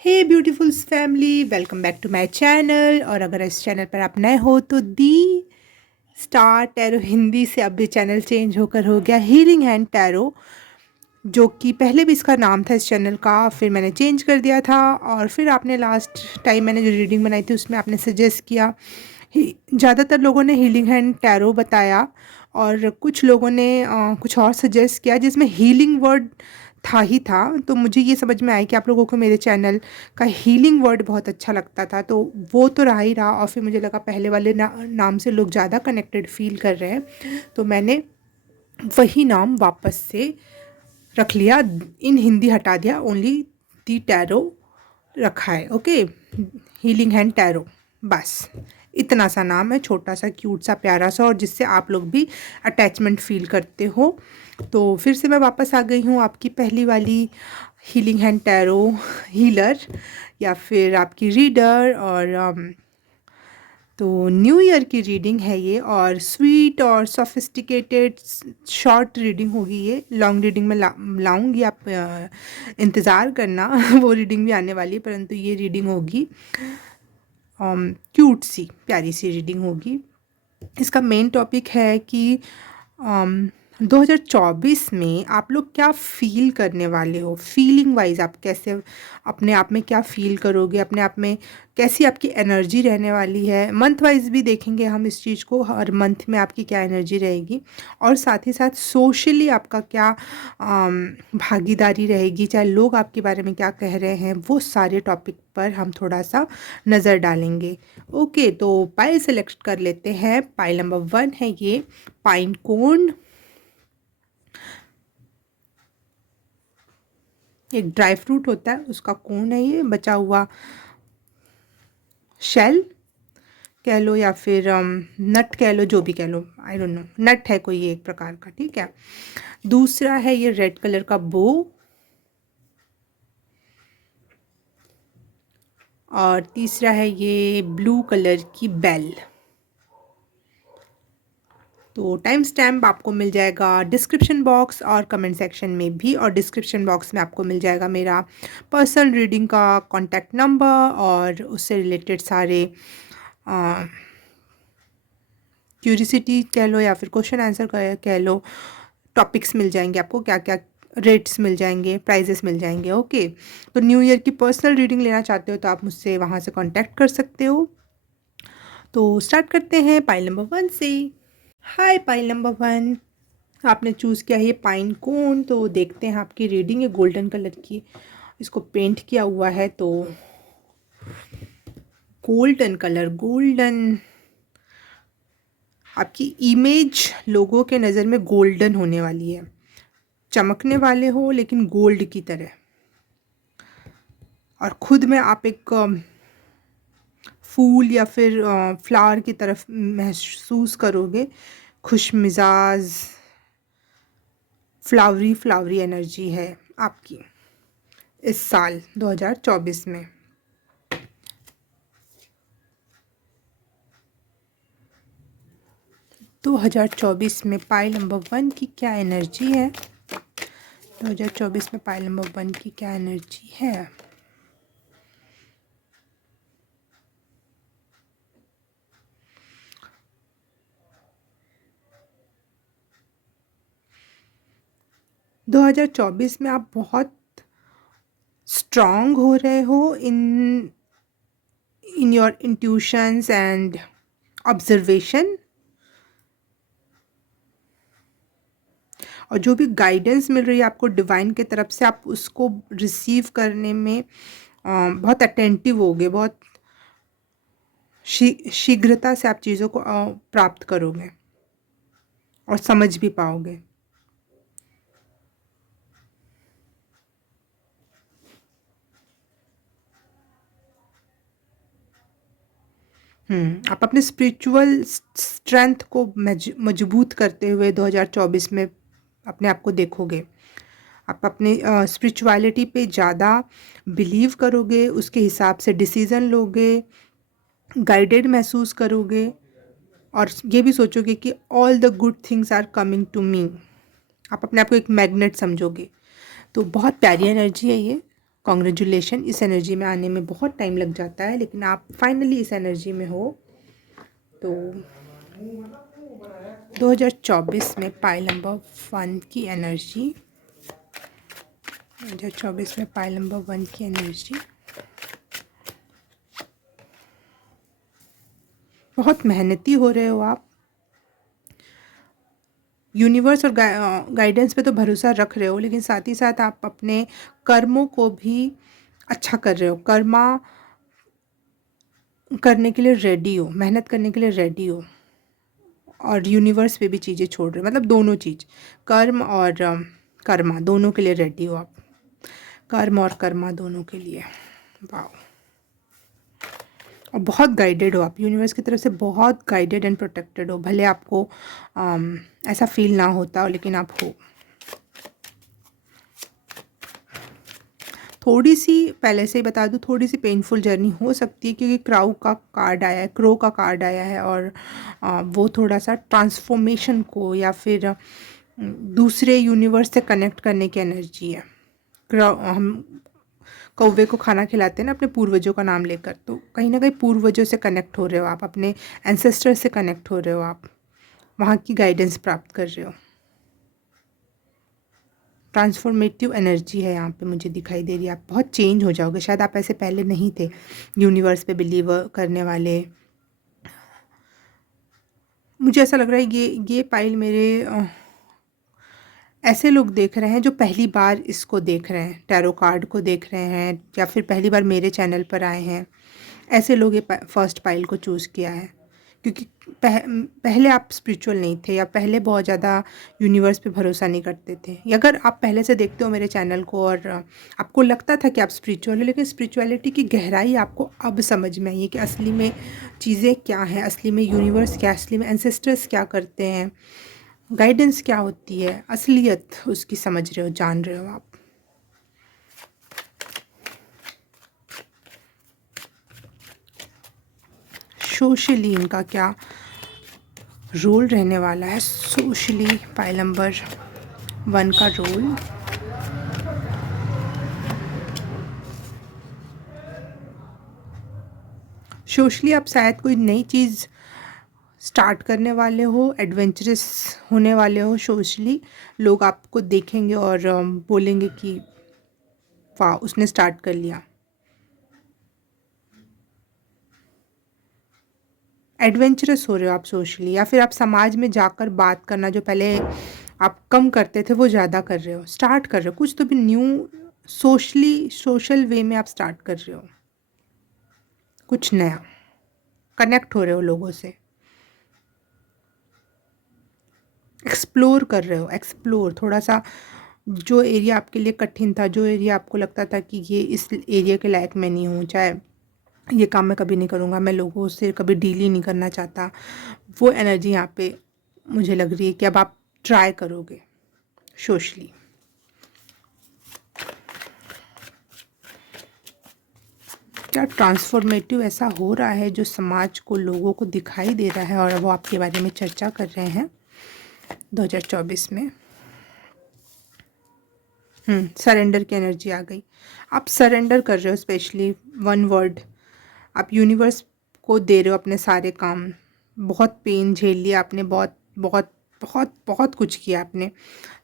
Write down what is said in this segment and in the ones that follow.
Hey beautifuls family, welcome back to my channel. और अगर इस चैनल पर आप नए हो तो दी स्टार टैरो हिंदी से अब ये चैनल चेंज होकर हो गया हीलिंग हैंड टैरो, जो कि पहले भी इसका नाम था इस चैनल का, फिर मैंने चेंज कर दिया था। और फिर आपने लास्ट टाइम मैंने जो रीडिंग बनाई थी उसमें आपने सजेस्ट किया, ज़्यादातर लोगों ने हीलिंग हैंड टैरो बताया और कुछ लोगों ने कुछ और सजेस्ट किया जिसमें हीलिंग वर्ड था ही था। तो मुझे ये समझ में आया कि आप लोगों को मेरे चैनल का हीलिंग वर्ड बहुत अच्छा लगता था, तो वो तो रहा ही रहा। और फिर मुझे लगा पहले वाले नाम से लोग ज़्यादा कनेक्टेड फील कर रहे हैं, तो मैंने वही नाम वापस से रख लिया। इन हिंदी हटा दिया, ओनली दी टैरो रखा है। ओके, हीलिंग हैंड टैरो, बस इतना सा नाम है, छोटा सा क्यूट सा प्यारा सा, और जिससे आप लोग भी अटैचमेंट फील करते हो। तो फिर से मैं वापस आ गई हूँ आपकी पहली वाली हीलिंग हैंड टैरो हीलर या फिर आपकी रीडर। और तो न्यू ईयर की रीडिंग है ये, और स्वीट और सोफिस्टिकेटेड शॉर्ट रीडिंग होगी ये। लॉन्ग रीडिंग में लाऊंगी, आप इंतज़ार करना वो रीडिंग भी आने वाली है, परंतु ये रीडिंग होगी क्यूट सी प्यारी सी रीडिंग होगी। इसका मेन टॉपिक है कि 2024 में आप लोग क्या फ़ील करने वाले हो, फीलिंग वाइज आप कैसे अपने आप में क्या फ़ील करोगे, अपने आप में कैसी आपकी एनर्जी रहने वाली है। मंथ वाइज भी देखेंगे हम इस चीज़ को, हर मंथ में आपकी क्या एनर्जी रहेगी, और साथ ही साथ सोशली आपका क्या भागीदारी रहेगी, चाहे लोग आपके बारे में क्या कह रहे हैं, वो सारे टॉपिक पर हम थोड़ा सा नज़र डालेंगे। ओके, तो पाइल सेलेक्ट कर लेते हैं। पाइल नंबर 1 है ये पाइन कोन, एक ड्राई फ्रूट होता है उसका कोन है ये, बचा हुआ शेल कह लो या फिर नट कह लो, जो भी कह लो, आई डोंट नो, नट है कोई एक प्रकार का, ठीक है। दूसरा है ये रेड कलर का बो, और तीसरा है ये ब्लू कलर की बेल। तो टाइम स्टैम्प आपको मिल जाएगा डिस्क्रिप्शन बॉक्स और कमेंट सेक्शन में भी, और डिस्क्रिप्शन बॉक्स में आपको मिल जाएगा मेरा पर्सनल रीडिंग का कॉन्टैक्ट नंबर और उससे रिलेटेड सारे क्यूरिसिटी कह लो या फिर क्वेश्चन आंसर कह लो, टॉपिक्स मिल जाएंगे आपको, क्या क्या रेट्स मिल जाएंगे, प्राइजेस मिल जाएंगे। ओके, तो न्यू ईयर की पर्सनल रीडिंग लेना चाहते हो तो आप मुझसे वहाँ से कांटेक्ट कर सकते हो। तो स्टार्ट करते हैं पाइल नंबर 1 से। हाय पाइल नंबर 1, आपने चूज़ किया है पाइन कोन। तो देखते हैं आपकी रीडिंग है गोल्डन कलर की, इसको पेंट किया हुआ है, तो गोल्डन कलर, गोल्डन आपकी इमेज लोगों के नज़र में गोल्डन होने वाली है, चमकने वाले हो लेकिन गोल्ड की तरह। और खुद में आप एक फूल या फिर फ्लावर की तरफ महसूस करोगे, खुश मिजाज, फ्लावरी फ्लावरी एनर्जी है आपकी इस साल 2024 में। 2024 में पाइल नंबर 1 की क्या एनर्जी है, 2024 में पाइल नंबर 1 की क्या एनर्जी है। दो हज़ार चौबीस में आप बहुत स्ट्रांग हो रहे हो in your intuitions and observation, और जो भी गाइडेंस मिल रही है आपको डिवाइन की तरफ से, आप उसको रिसीव करने में बहुत अटेंटिव होगे, बहुत शीघ्रता से आप चीज़ों को प्राप्त करोगे और समझ भी पाओगे। आप अपने स्पिरिचुअल स्ट्रेंथ को मजबूत करते हुए 2024 में अपने आप को देखोगे। आप अपने स्पिरिचुअलिटी पे ज़्यादा बिलीव करोगे, उसके हिसाब से डिसीज़न लोगे, गाइडेड महसूस करोगे, और ये भी सोचोगे कि all the good things are coming to me. आप अपने आप को एक मैग्नेट समझोगे। तो बहुत प्यारी एनर्जी है ये, कॉन्ग्रेचुलेशन, इस एनर्जी में आने में बहुत टाइम लग जाता है, लेकिन आप फाइनली इस एनर्जी में हो। तो 2024 में पाइल नंबर 1 की एनर्जी, 2024 में पाइल नंबर 1 की एनर्जी, बहुत मेहनती हो रहे हो आप। यूनिवर्स और गाइडेंस पे तो भरोसा रख रहे हो, लेकिन साथ ही साथ आप अपने कर्मों को भी अच्छा कर रहे हो। कर्मा करने के लिए रेडी हो, मेहनत करने के लिए रेडी हो, और यूनिवर्स पे भी चीज़ें छोड़ रहे हो, मतलब दोनों चीज़, कर्म और कर्मा दोनों के लिए रेडी हो आप। कर्म और कर्मा दोनों के लिए। वाह। और बहुत गाइडेड हो आप, यूनिवर्स की तरफ से बहुत गाइडेड एंड प्रोटेक्टेड हो। भले आपको ऐसा फील ना होता हो, लेकिन आप हो। थोड़ी सी पहले से ही बता दूँ, थोड़ी सी पेनफुल जर्नी हो सकती है, क्योंकि क्राउ का कार्ड आया है, क्रो का कार्ड आया है, और वो थोड़ा सा ट्रांसफॉर्मेशन को या फिर दूसरे यूनिवर्स से कनेक्ट करने की एनर्जी है। हम कौवे को खाना खिलाते हैं ना अपने पूर्वजों का नाम लेकर, तो कहीं ना कहीं पूर्वजों से कनेक्ट हो रहे हो आप, अपने एंसेस्टर से कनेक्ट हो रहे हो आप, वहाँ की गाइडेंस प्राप्त कर रहे हो। ट्रांसफॉर्मेटिव एनर्जी है यहाँ पे मुझे दिखाई दे रही है। आप बहुत चेंज हो जाओगे, शायद आप ऐसे पहले नहीं थे यूनिवर्स पे बिलीव करने वाले। मुझे ऐसा लग रहा है ये पाइल मेरे ऐसे लोग देख रहे हैं जो पहली बार इसको देख रहे हैं, टैरो कार्ड को देख रहे हैं, या फिर पहली बार मेरे चैनल पर आए हैं। ऐसे लोग ये फर्स्ट पाइल को चूज़ किया है, क्योंकि पहले आप स्पिरिचुअल नहीं थे, या पहले बहुत ज़्यादा यूनिवर्स पे भरोसा नहीं करते थे, या अगर आप पहले से देखते हो मेरे चैनल को और आपको लगता था कि आप स्पिरिचुअल हो, लेकिन स्पिरिचुअलिटी की गहराई आपको अब समझ में आई है कि असली में चीज़ें क्या हैं, असली में यूनिवर्स क्या, असली में एंसेस्टर्स क्या करते हैं, गाइडेंस क्या होती है, असलियत उसकी समझ रहे हो, जान रहे हो आप। सोशली इनका क्या रोल रहने वाला है, सोशली पाइल नंबर 1 का रोल। सोशली आप शायद कोई नई चीज़ स्टार्ट करने वाले हो, एडवेंचरस होने वाले हो। सोशली लोग आपको देखेंगे और बोलेंगे कि वाह, उसने स्टार्ट कर लिया। एडवेंचरस हो रहे हो आप सोशली, या फिर आप समाज में जाकर बात करना जो पहले आप कम करते थे वो ज़्यादा कर रहे हो, स्टार्ट कर रहे हो कुछ तो भी न्यू। सोशली, सोशल वे में आप स्टार्ट कर रहे हो कुछ नया, कनेक्ट हो रहे हो लोगों से, एक्सप्लोर कर रहे हो। एक्सप्लोर थोड़ा सा, जो एरिया आपके लिए कठिन था, जो एरिया आपको लगता था कि ये इस एरिया के लायक मैं नहीं हूँ, चाहे ये काम मैं कभी नहीं करूँगा, मैं लोगों से कभी डील ही नहीं करना चाहता, वो एनर्जी यहाँ पे मुझे लग रही है कि अब आप ट्राई करोगे सोशली। क्या ट्रांसफॉर्मेटिव ऐसा हो रहा है जो समाज को, लोगों को दिखाई दे रहा है, और वो आपके बारे में चर्चा कर रहे हैं 2024 में। सरेंडर की एनर्जी आ गई। आप सरेंडर कर रहे हो, स्पेशली वन वर्ड आप यूनिवर्स को दे रहे हो अपने सारे काम। बहुत पेन झेल लिया आपने, बहुत बहुत बहुत बहुत कुछ किया आपने,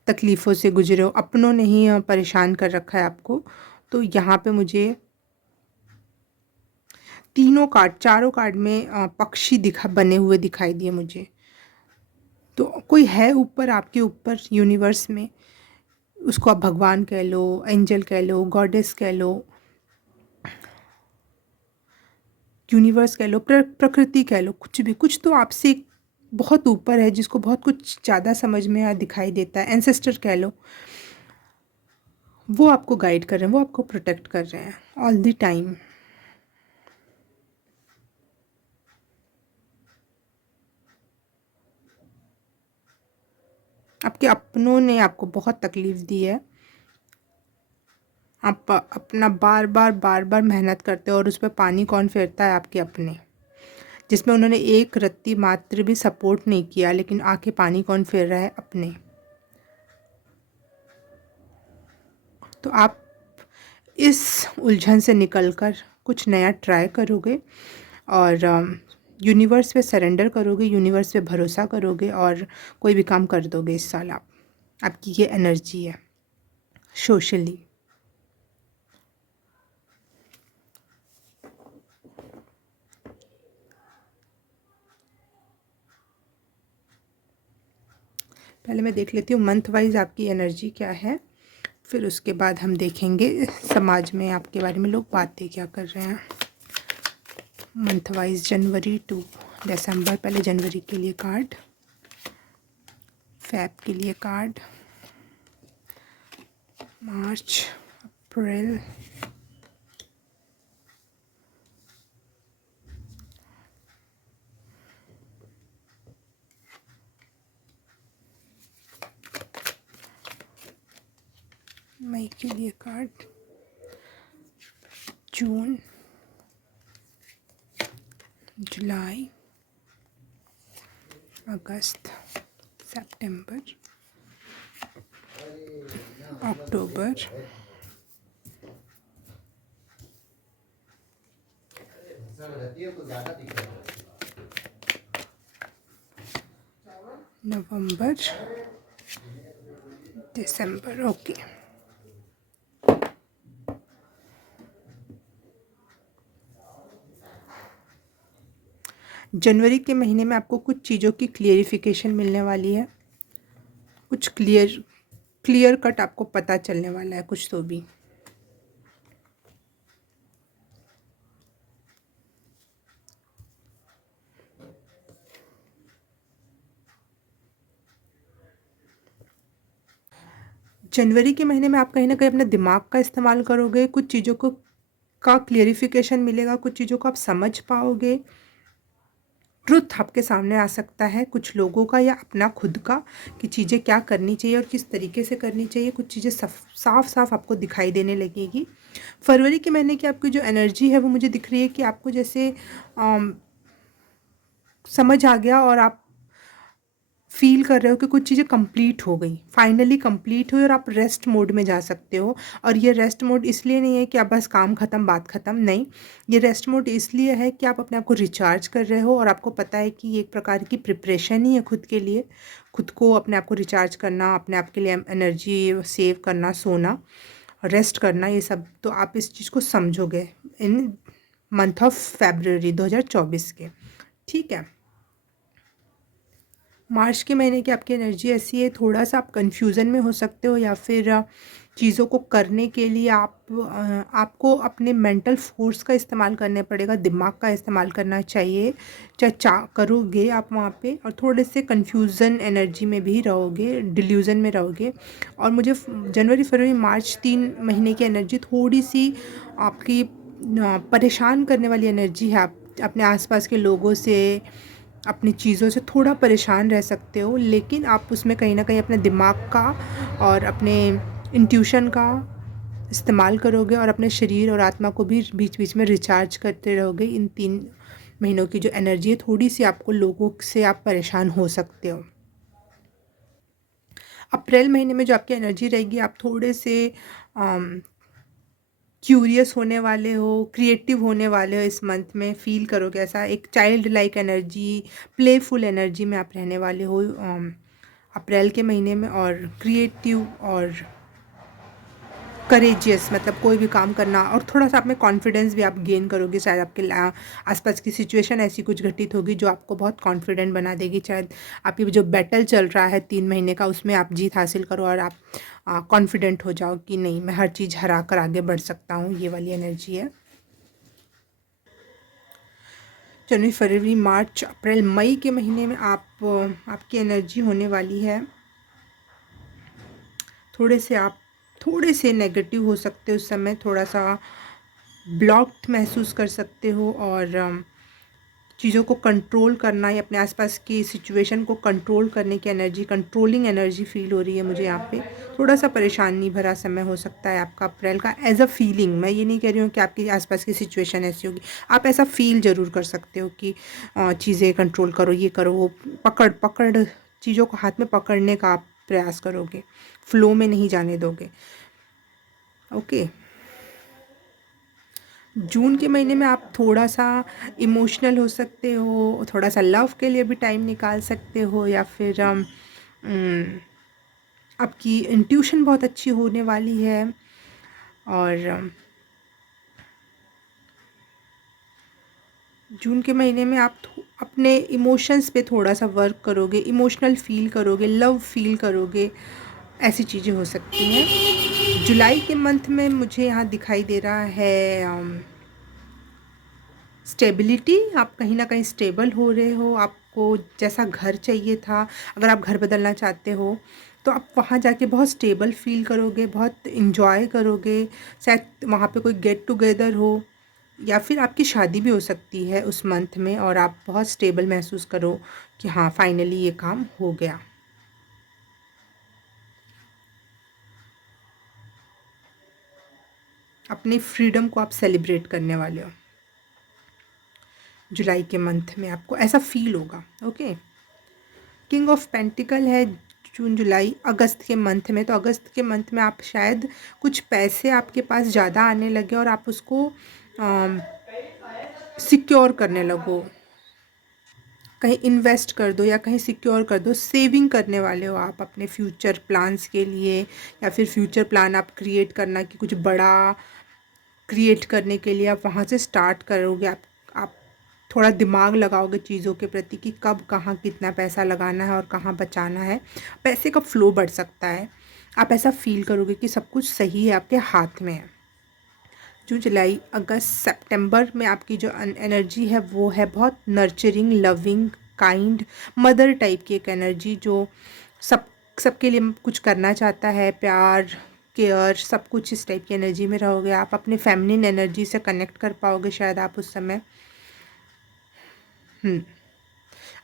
तकलीफ़ों से गुजरे हो, अपनों ने ही परेशान कर रखा है आपको। तो यहाँ पे मुझे तीनों कार्ड, चारों कार्ड में पक्षी बने हुए दिखाई दिए मुझे। तो कोई है ऊपर, आपके ऊपर यूनिवर्स में, उसको आप भगवान कह लो, एंजल कह लो, गॉडेस कह लो, यूनिवर्स कह लो, प्रकृति कह लो, कुछ भी, कुछ तो आपसे बहुत ऊपर है जिसको बहुत कुछ ज़्यादा समझ में दिखाई देता है, एंसेस्टर कह लो। वो आपको गाइड कर रहे हैं, वो आपको प्रोटेक्ट कर रहे हैं ऑल द टाइम। आपके अपनों ने आपको बहुत तकलीफ़ दी है, आप अपना बार बार बार बार मेहनत करते हो, और उस पर पानी कौन फेरता है? आपके अपने, जिसमें उन्होंने एक रत्ती मात्र भी सपोर्ट नहीं किया, लेकिन आके पानी कौन फेर रहा है? अपने। तो आप इस उलझन से निकलकर कुछ नया ट्राई करोगे और यूनिवर्स पे सरेंडर करोगे, यूनिवर्स पे भरोसा करोगे और कोई भी काम कर दोगे इस साल आप। आपकी ये एनर्जी है सोशली। पहले मैं देख लेती हूँ मंथ वाइज आपकी एनर्जी क्या है, फिर उसके बाद हम देखेंगे समाज में आपके बारे में लोग बातें क्या कर रहे हैं। मंथ वाइज जनवरी टू दिसंबर। पहले जनवरी के लिए कार्ड, फेब के लिए कार्ड, मार्च, अप्रैल, मई के लिए कार्ड, जून, July, August, September, October, November, दिसंबर। ओके, जनवरी के महीने में आपको कुछ चीज़ों की क्लियरिफिकेशन मिलने वाली है, कुछ क्लियर कट आपको पता चलने वाला है कुछ तो भी। जनवरी के महीने में आप कहीं ना कहीं अपने दिमाग का इस्तेमाल करोगे, कुछ चीज़ों को का क्लियरिफिकेशन मिलेगा, कुछ चीज़ों को आप समझ पाओगे, ट्रुथ आपके सामने आ सकता है कुछ लोगों का या अपना खुद का, कि चीज़ें क्या करनी चाहिए और किस तरीके से करनी चाहिए। कुछ चीज़ें साफ साफ आपको दिखाई देने लगेगी। फरवरी के महीने की आपकी जो एनर्जी है वो मुझे दिख रही है कि आपको जैसे समझ आ गया और आप फील कर रहे हो कि कुछ चीज़ें कंप्लीट हो गई, फाइनली कंप्लीट हुई और आप रेस्ट मोड में जा सकते हो। और ये रेस्ट मोड इसलिए नहीं है कि आप बस काम ख़त्म बात ख़त्म, नहीं, ये रेस्ट मोड इसलिए है कि आप अपने आप को रिचार्ज कर रहे हो और आपको पता है कि ये एक प्रकार की प्रिपरेशन ही है खुद के लिए, खुद को अपने आप को रिचार्ज करना, अपने आप के लिए एनर्जी सेव करना, सोना, रेस्ट करना, ये सब। तो आप इस चीज़ को समझोगे इन मंथ ऑफ फेबररी 2024 के। ठीक है, मार्च के महीने की आपकी एनर्जी ऐसी है, थोड़ा सा आप कन्फ्यूज़न में हो सकते हो या फिर चीज़ों को करने के लिए आपको अपने मेंटल फोर्स का इस्तेमाल करने पड़ेगा, दिमाग का इस्तेमाल करना चाहिए, चाहे करोगे आप वहाँ पे, और थोड़े से कन्फ्यूज़न एनर्जी में भी रहोगे, डिल्यूज़न में रहोगे। और मुझे जनवरी फरवरी मार्च 3 महीने की एनर्जी थोड़ी सी आपकी परेशान करने वाली एनर्जी है। आप अपने आसपास के लोगों से, अपनी चीज़ों से थोड़ा परेशान रह सकते हो, लेकिन आप उसमें कहीं ना कहीं अपने दिमाग का और अपने इंट्यूशन का इस्तेमाल करोगे और अपने शरीर और आत्मा को भी बीच बीच में रिचार्ज करते रहोगे। इन 3 महीनों की जो एनर्जी है, थोड़ी सी आपको लोगों से आप परेशान हो सकते हो। अप्रैल महीने में जो आपकी एनर्जी रहेगी, आप थोड़े से क्यूरियस होने वाले हो, क्रिएटिव होने वाले हो इस मंथ में, फील करोगे ऐसा, एक child like energy, playful energy में आप रहने वाले हो अप्रैल के महीने में। और क्रिएटिव और करेजियस, मतलब कोई भी काम करना, और थोड़ा सा आप में कॉन्फिडेंस भी आप गेन करोगे। शायद आपके आसपास की सिचुएशन ऐसी कुछ घटित होगी जो आपको बहुत कॉन्फिडेंट बना देगी। शायद आपकी जो बैटल चल रहा है 3 महीने का, उसमें आप जीत हासिल करो और आप कॉन्फिडेंट हो जाओ कि नहीं, मैं हर चीज़ हरा कर आगे बढ़ सकता हूँ। ये वाली एनर्जी है। जनवरी फरवरी मार्च अप्रैल मई के महीने में आपकी एनर्जी होने वाली है, आप थोड़े से नेगेटिव हो सकते हो उस समय, थोड़ा सा ब्लॉक्ड महसूस कर सकते हो, और चीज़ों को कंट्रोल करना या अपने आसपास की सिचुएशन को कंट्रोल करने की एनर्जी, कंट्रोलिंग एनर्जी फील हो रही है मुझे यहाँ पे। थोड़ा सा परेशानी भरा समय हो सकता है आपका अप्रैल का, एज अ फीलिंग। मैं ये नहीं कह रही हूँ कि आपके आसपास की सिचुएशन ऐसी होगी, आप ऐसा फील ज़रूर कर सकते हो कि चीज़ें कंट्रोल करो, ये करो, वो पकड़ चीज़ों को हाथ में पकड़ने का आप प्रयास करोगे, फ्लो में नहीं जाने दोगे। ओके, जून के महीने में आप थोड़ा सा इमोशनल हो सकते हो, थोड़ा सा लव के लिए भी टाइम निकाल सकते हो, या फिर आपकी इंट्यूशन बहुत अच्छी होने वाली है। और जून के महीने में आप अपने इमोशंस पे थोड़ा सा वर्क करोगे, इमोशनल फील करोगे, लव फील करोगे, ऐसी चीज़ें हो सकती हैं। जुलाई के मंथ में मुझे यहाँ दिखाई दे रहा है स्टेबिलिटी। आप कहीं ना कहीं स्टेबल हो रहे हो, आपको जैसा घर चाहिए था, अगर आप घर बदलना चाहते हो तो आप वहाँ जाके बहुत स्टेबल फील करोगे, बहुत इन्जॉय करोगे। शायद वहाँ पे कोई गेट टुगेदर हो, या फिर आपकी शादी भी हो सकती है उस मंथ में, और आप बहुत स्टेबल महसूस करो कि हाँ फाइनली ये काम हो गया। अपनी फ्रीडम को आप सेलिब्रेट करने वाले हो जुलाई के मंथ में, आपको ऐसा फील होगा। ओके, किंग ऑफ पेंटिकल है जून जुलाई अगस्त के मंथ में, तो अगस्त के मंथ में आप शायद कुछ पैसे आपके पास ज़्यादा आने लगे और आप उसको सिक्योर करने लगो, कहीं इन्वेस्ट कर दो या कहीं सिक्योर कर दो, सेविंग करने वाले हो आप अपने फ्यूचर प्लान्स के लिए, या फिर फ्यूचर प्लान आप क्रिएट करना कि कुछ बड़ा क्रिएट करने के लिए आप वहाँ से स्टार्ट करोगे। आप थोड़ा दिमाग लगाओगे चीज़ों के प्रति कि कब कहाँ कितना पैसा लगाना है और कहाँ बचाना है, पैसे का फ्लो बढ़ सकता है। आप ऐसा फील करोगे कि सब कुछ सही है, आपके हाथ में है। जून जुलाई अगस्त सितंबर में आपकी जो एनर्जी है वो है बहुत nurturing, loving, kind, mother type की एक एनर्जी, जो सब सबके लिए कुछ करना चाहता है, प्यार, केयर, सब कुछ इस टाइप की एनर्जी में रहोगे। आप अपने फेमिनिन एनर्जी से कनेक्ट कर पाओगे शायद आप उस समय।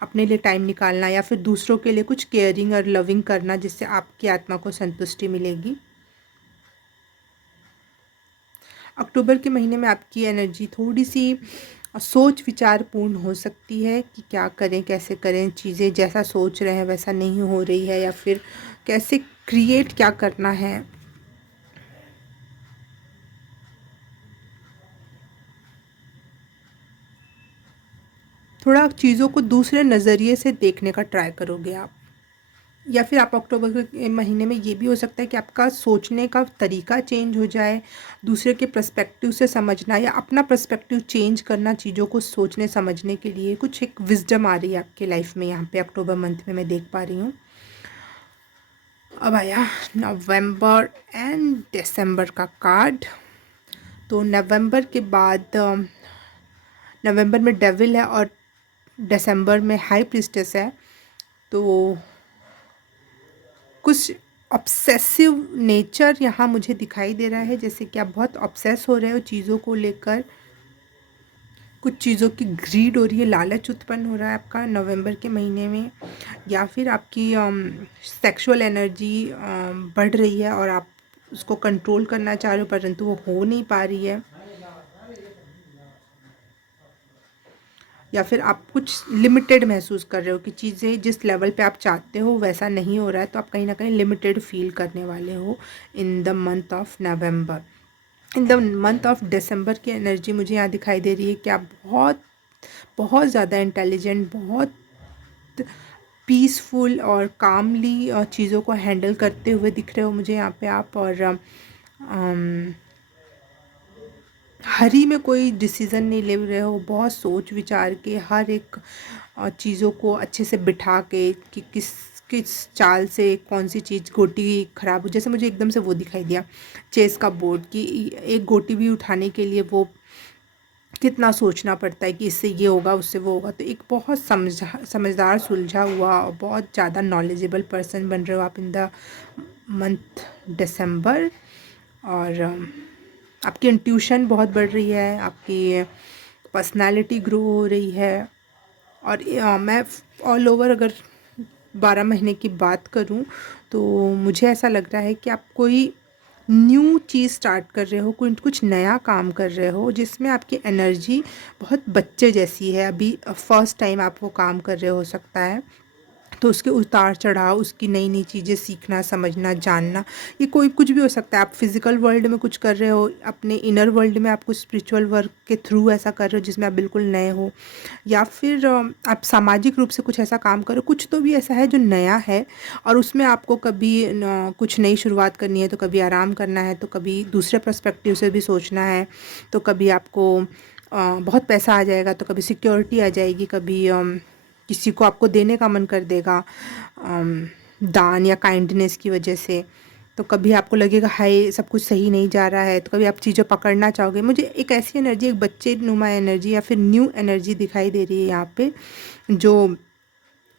अपने लिए टाइम निकालना या फिर दूसरों के लिए कुछ केयरिंग और लविंग करना, जिससे आपकी आत्मा को संतुष्टि मिलेगी। अक्टूबर के महीने में आपकी एनर्जी थोड़ी सी सोच विचार पूर्ण हो सकती है कि क्या करें, कैसे करें, चीज़ें जैसा सोच रहे हैं वैसा नहीं हो रही है, या फिर कैसे क्रिएट क्या करना है। थोड़ा चीज़ों को दूसरे नज़रिए से देखने का ट्राई करोगे आप। या फिर आप अक्टूबर के महीने में ये भी हो सकता है कि आपका सोचने का तरीका चेंज हो जाए, दूसरे के पर्सपेक्टिव से समझना या अपना पर्सपेक्टिव चेंज करना, चीज़ों को सोचने समझने के लिए कुछ एक विजडम आ रही है आपके लाइफ में यहाँ पे अक्टूबर मंथ में मैं देख पा रही हूँ। अब आया नवंबर एंड दिसंबर का कार्ड। तो नवंबर के बाद नवंबर में डेविल है और दिसंबर में हाई प्रीस्टेस है। तो कुछ ऑब्सेसिव नेचर यहाँ मुझे दिखाई दे रहा है, जैसे कि आप बहुत ऑब्सेस हो रहे हो चीज़ों को लेकर, कुछ चीज़ों की ग्रीड हो रही है, लालच उत्पन्न हो रहा है आपका नवंबर के महीने में, या फिर आपकी सेक्सुअल एनर्जी बढ़ रही है और आप उसको कंट्रोल करना चाह रहे हो परंतु वो हो नहीं पा रही है, या फिर आप कुछ लिमिटेड महसूस कर रहे हो कि चीज़ें जिस लेवल पे आप चाहते हो वैसा नहीं हो रहा है, तो आप कहीं ना कहीं लिमिटेड फील करने वाले हो in the month of November. In the month of December की एनर्जी मुझे यहाँ दिखाई दे रही है कि आप बहुत बहुत ज़्यादा इंटेलिजेंट, बहुत पीसफुल और कामली चीज़ों को हैंडल करते हुए दिख रहे हो मुझे यहाँ पे आप। और हरी में कोई डिसीज़न नहीं ले रहे हो, बहुत सोच विचार के हर एक चीज़ों को अच्छे से बिठा के कि किस किस चाल से कौन सी चीज़ गोटी ख़राब हो, जैसे मुझे एकदम से वो दिखाई दिया चेस का बोर्ड कि एक गोटी भी उठाने के लिए वो कितना सोचना पड़ता है कि इससे ये होगा उससे वो होगा। तो एक बहुत समझदार, सुलझा हुआ और बहुत ज़्यादा नॉलेजेबल पर्सन बन रहे हो आप इन द मंथ दिसंबर। और आपकी इंट्यूशन बहुत बढ़ रही है, आपकी पर्सनालिटी ग्रो हो रही है। और मैं ऑल ओवर अगर 12 महीने की बात करूं तो मुझे ऐसा लग रहा है कि आप कोई न्यू चीज़ स्टार्ट कर रहे हो, कोई कुछ नया काम कर रहे हो जिसमें आपकी एनर्जी बहुत बच्चे जैसी है, अभी फर्स्ट टाइम आप वो काम कर रहे हो सकता है। तो उसके उतार चढ़ाव, उसकी नई नई चीज़ें सीखना, समझना, जानना, ये कोई कुछ भी हो सकता है। आप फिज़िकल वर्ल्ड में कुछ कर रहे हो, अपने इनर वर्ल्ड में आप कुछ स्पिरिचुअल वर्क के थ्रू ऐसा कर रहे हो जिसमें आप बिल्कुल नए हो, या फिर आप सामाजिक रूप से कुछ ऐसा काम करो, कुछ तो भी ऐसा है जो नया है और उसमें आपको कभी कुछ नई शुरुआत करनी है, तो कभी आराम करना है, तो कभी दूसरे पर्सपेक्टिव से भी सोचना है, तो कभी आपको बहुत पैसा आ जाएगा, तो कभी सिक्योरिटी आ जाएगी, कभी किसी को आपको देने का मन कर देगा दान या काइंडनेस की वजह से, तो कभी आपको लगेगा हाय सब कुछ सही नहीं जा रहा है, तो कभी आप चीज़ें पकड़ना चाहोगे। मुझे एक ऐसी एनर्जी, एक बच्चे नुमा एनर्जी या फिर न्यू एनर्जी दिखाई दे रही है यहाँ पे, जो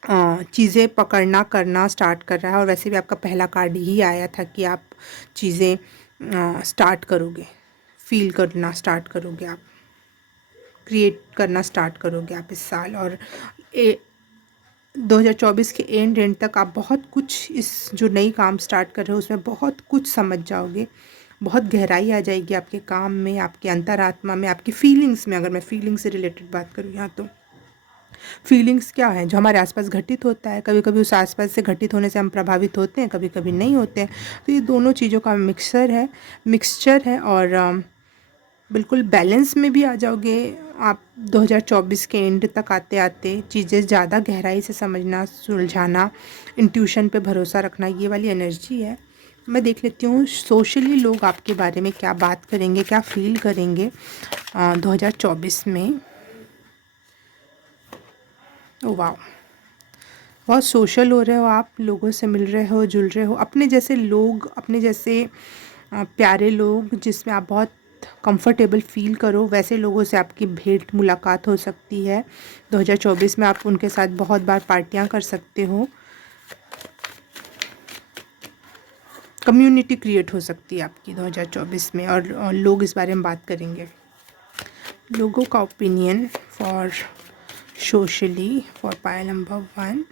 चीज़ें पकड़ना करना स्टार्ट कर रहा है। और वैसे भी आपका पहला कार्ड ही आया था कि आप चीज़ें स्टार्ट करोगे, फील करना स्टार्ट करोगे, आप क्रिएट करना स्टार्ट करोगे आप इस साल। और 2024 के एंड तक आप बहुत कुछ, इस जो नई काम स्टार्ट कर रहे हो उसमें बहुत कुछ समझ जाओगे, बहुत गहराई आ जाएगी आपके काम में, आपके अंतरात्मा में, आपकी फीलिंग्स में। अगर मैं फीलिंग से रिलेटेड बात करूँ यहाँ, तो फीलिंग्स क्या है जो हमारे आसपास घटित होता है, कभी कभी उस आसपास से घटित होने से हम प्रभावित होते हैं, कभी कभी नहीं होते हैं। तो ये दोनों चीज़ों का मिक्सचर है और बिल्कुल बैलेंस में भी आ जाओगे आप। 2024 के एंड तक आते आते चीज़ें ज़्यादा गहराई से समझना, सुलझाना, इंट्यूशन पे भरोसा रखना, ये वाली एनर्जी है। मैं देख लेती हूँ सोशली लोग आपके बारे में क्या बात करेंगे, क्या फील करेंगे 2024 में। ओ वाह, बहुत सोशल हो रहे हो आप, लोगों से मिल रहे हो, जुल रहे हो, अपने जैसे लोग, अपने जैसे प्यारे लोग जिसमें आप बहुत कंफर्टेबल फील करो, वैसे लोगों से आपकी भेंट मुलाकात हो सकती है 2024 में। आप उनके साथ बहुत बार पार्टियां कर सकते हो, कम्युनिटी क्रिएट हो सकती है आपकी 2024 में, और लोग इस बारे में बात करेंगे। लोगों का opinion for socially for pile number 1,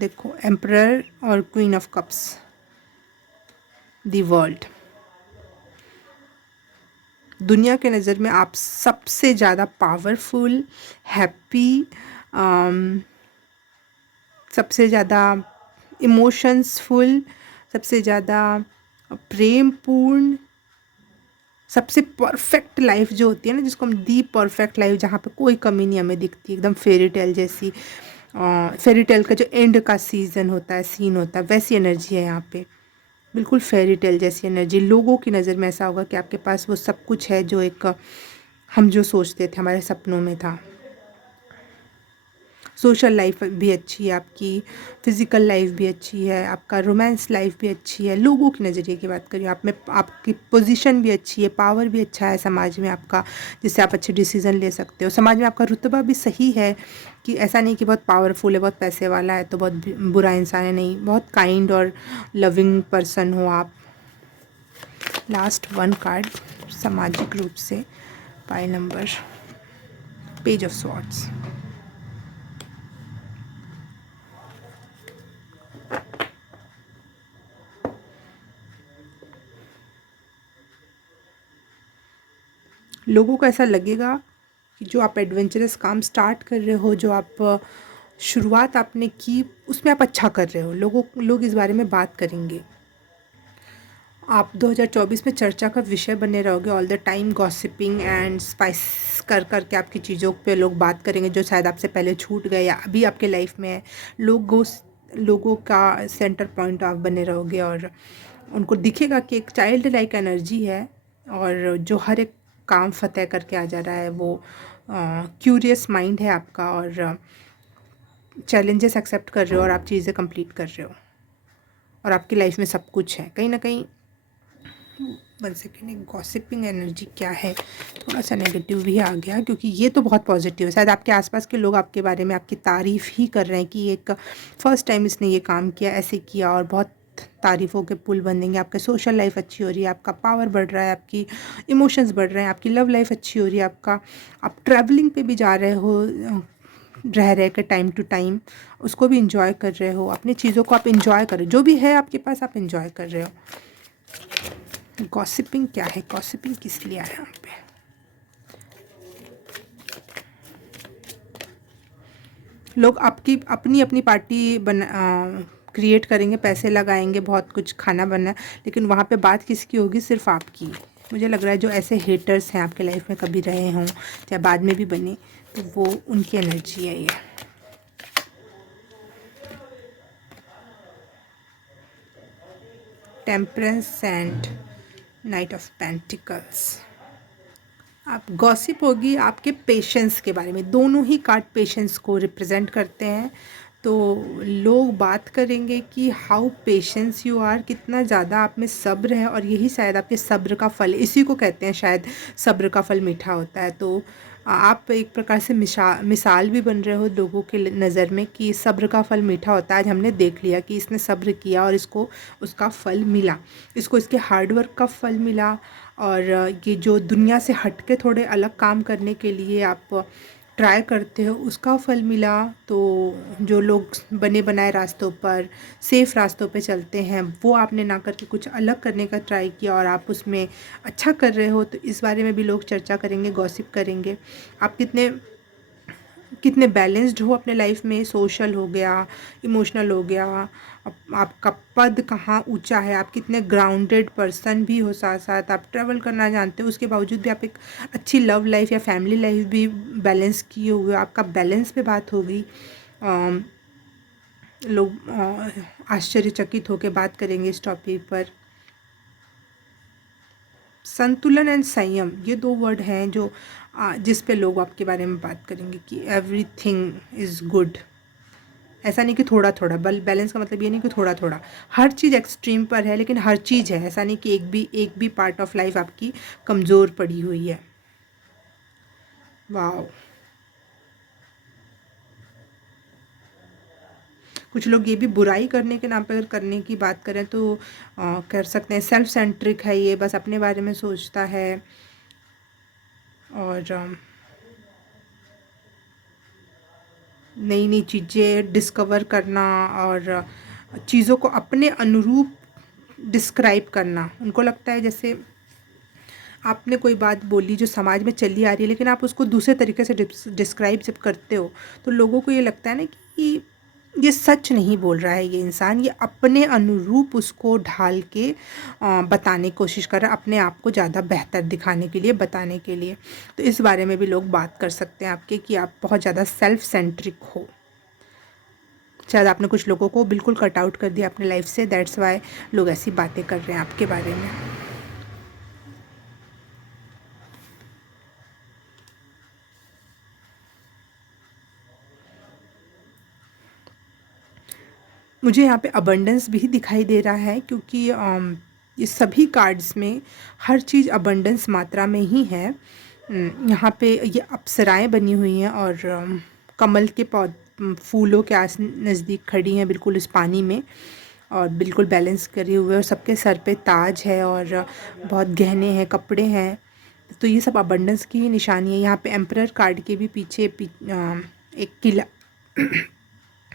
देखो एम्परर और queen of cups, the world. दुनिया के नज़र में आप सबसे ज़्यादा पावरफुल, हैप्पी, सबसे ज़्यादा इमोशंसफुल, सबसे ज़्यादा प्रेमपूर्ण, सबसे परफेक्ट लाइफ जो होती है ना, जिसको हम दी परफेक्ट लाइफ, जहाँ पे कोई कमी नहीं हमें दिखती, एकदम फेरी टेल जैसी, फेरी टेल का जो एंड का सीज़न होता है, सीन होता है, वैसी एनर्जी है यहाँ पे, बिल्कुल फेरी टेल जैसी एनर्जी। लोगों की नज़र में ऐसा होगा कि आपके पास वो सब कुछ है जो एक हम जो सोचते थे हमारे सपनों में था। सोशल लाइफ भी अच्छी है आपकी, फ़िज़िकल लाइफ भी अच्छी है, आपका रोमांस लाइफ भी अच्छी है। लोगों के नज़रिए की बात करिए, आप में आपकी पोजीशन भी अच्छी है, पावर भी अच्छा है समाज में आपका, जिससे आप अच्छे डिसीज़न ले सकते हो। समाज में आपका रुतबा भी सही है, कि ऐसा नहीं कि बहुत पावरफुल है, बहुत पैसे वाला है तो बहुत बुरा इंसान है, नहीं, बहुत काइंड और लविंग पर्सन हो आप। लास्ट 1 कार्ड सामाजिक रूप से, pile number, page of swords. लोगों को ऐसा लगेगा कि जो आप एडवेंचरस काम स्टार्ट कर रहे हो, जो आप शुरुआत आपने की, उसमें आप अच्छा कर रहे हो। लोग इस बारे में बात करेंगे। आप 2024 में चर्चा का विषय बने रहोगे all the time. Gossiping and spice कर करके आपकी चीज़ों पे लोग बात करेंगे जो शायद आपसे पहले छूट गए या अभी आपके लाइफ में है। लोगों का सेंटर पॉइंट आप बने रहोगे और उनको दिखेगा कि एक चाइल्ड लाइक एनर्जी है और जो हर एक काम फतेह करके आ जा रहा है। वो क्यूरियस माइंड है आपका और चैलेंजेस एक्सेप्ट कर रहे हो और आप चीज़ें कंप्लीट कर रहे हो और आपकी लाइफ में सब कुछ है। कहीं ना कहीं 1 सेकेंड, गॉसिपिंग एनर्जी क्या है, थोड़ा सा नेगेटिव भी आ गया, क्योंकि ये तो बहुत पॉजिटिव है। शायद आपके आसपास के लोग आपके बारे में आपकी तारीफ़ ही कर रहे हैं कि एक फ़र्स्ट टाइम इसने ये काम किया, ऐसे किया, और बहुत तारीफ़ों के पुल बनेंगे। आपकी सोशल लाइफ अच्छी हो रही है, आपका पावर बढ़ रहा है, आपकी इमोशंस बढ़ रहे हैं, आपकी लव लाइफ अच्छी हो रही है, आप ट्रैवलिंग पे भी जा रहे हो, रह के टाइम टू टाइम उसको भी इंजॉय कर रहे हो, अपनी चीज़ों को आप इंजॉय कर रहे हो, जो भी है आपके पास आप इंजॉय कर रहे हो। गॉसिपिंग क्या है, गॉसिपिंग किस लिए आया यहाँ पे। लोग आपकी अपनी अपनी पार्टी क्रिएट करेंगे, पैसे लगाएंगे, बहुत कुछ खाना बना, लेकिन वहाँ पे बात किसकी होगी? सिर्फ आपकी। मुझे लग रहा है जो ऐसे हेटर्स हैं आपके लाइफ में कभी रहे हों, चाहे बाद में भी बने, तो वो उनकी एनर्जी है ये। Temperance and night of pentacles. आप गॉसिप होगी आपके पेशेंस के बारे में। दोनों ही कार्ड पेशेंस को रिप्रेजेंट करते हैं। तो लोग बात करेंगे कि हाउ पेशेंस यू आर, कितना ज़्यादा आप में सब्र है, और यही शायद आपके सब्र का फल, इसी को कहते हैं शायद सब्र का फल मीठा होता है। तो आप एक प्रकार से मिसाल भी बन रहे हो लोगों के नज़र में कि सब्र का फल मीठा होता है। आज हमने देख लिया कि इसने सब्र किया और इसको उसका फल मिला, इसको इसके हार्डवर्क का फल मिला। और ये जो दुनिया से हट के थोड़े अलग काम करने के लिए आप ट्राई करते हो, उसका फल मिला। तो जो लोग बने बनाए रास्तों पर, सेफ़ रास्तों पे चलते हैं, वो आपने ना करके कुछ अलग करने का ट्राई किया और आप उसमें अच्छा कर रहे हो, तो इस बारे में भी लोग चर्चा करेंगे, गॉसिप करेंगे। आप कितने कितने बैलेंस्ड हो अपने लाइफ में, सोशल हो गया, इमोशनल हो गया, आपका पद कहाँ ऊंचा है, आप कितने ग्राउंडेड पर्सन भी हो, साथ साथ आप ट्रैवल करना जानते हो, उसके बावजूद भी आप एक अच्छी लव लाइफ या फैमिली लाइफ भी बैलेंस किए हुए हो। आपका बैलेंस पे बात होगी। लोग आश्चर्यचकित होकर बात करेंगे इस टॉपिक पर। संतुलन एंड संयम, ये दो वर्ड हैं जो जिस पे लोग आपके बारे में बात करेंगे कि एवरीथिंग इज़ गुड। ऐसा नहीं कि थोड़ा थोड़ा, बैलेंस का मतलब ये नहीं कि थोड़ा थोड़ा, हर चीज़ एक्सट्रीम पर है, लेकिन हर चीज़ है। ऐसा नहीं कि एक भी पार्ट ऑफ लाइफ आपकी कमज़ोर पड़ी हुई है। वाह। कुछ लोग ये भी बुराई करने के नाम पर अगर करने की बात करें तो कर सकते हैं। सेल्फ सेंट्रिक है ये, बस अपने बारे में सोचता है। और नई नई चीज़ें डिस्कवर करना और चीज़ों को अपने अनुरूप डिस्क्राइब करना। उनको लगता है जैसे आपने कोई बात बोली जो समाज में चली आ रही है, लेकिन आप उसको दूसरे तरीके से डिस्क्राइब जब करते हो, तो लोगों को ये लगता है ना कि ये सच नहीं बोल रहा है, ये इंसान ये अपने अनुरूप उसको ढाल के बताने की कोशिश कर रहा है, अपने आप को ज़्यादा बेहतर दिखाने के लिए, बताने के लिए। तो इस बारे में भी लोग बात कर सकते हैं आपके कि आप बहुत ज़्यादा सेल्फ सेंट्रिक हो। शायद आपने कुछ लोगों को बिल्कुल कट आउट कर दिया अपने लाइफ से, दैट्स वाई लोग ऐसी बातें कर रहे हैं आपके बारे में। मुझे यहाँ पे अबंडेंस भी दिखाई दे रहा है, क्योंकि ये सभी कार्ड्स में हर चीज़ अबंडेंस मात्रा में ही है। यहाँ पे ये अप्सराएं बनी हुई हैं और कमल के फूलों के आस नज़दीक खड़ी हैं, बिल्कुल इस पानी में, और बिल्कुल बैलेंस करे हुए, और सबके सर पे ताज है और बहुत गहने हैं, कपड़े हैं। तो ये सब अबंडेंस की ही निशानी है। यहाँ पे एम्परर कार्ड के भी पीछे एक किला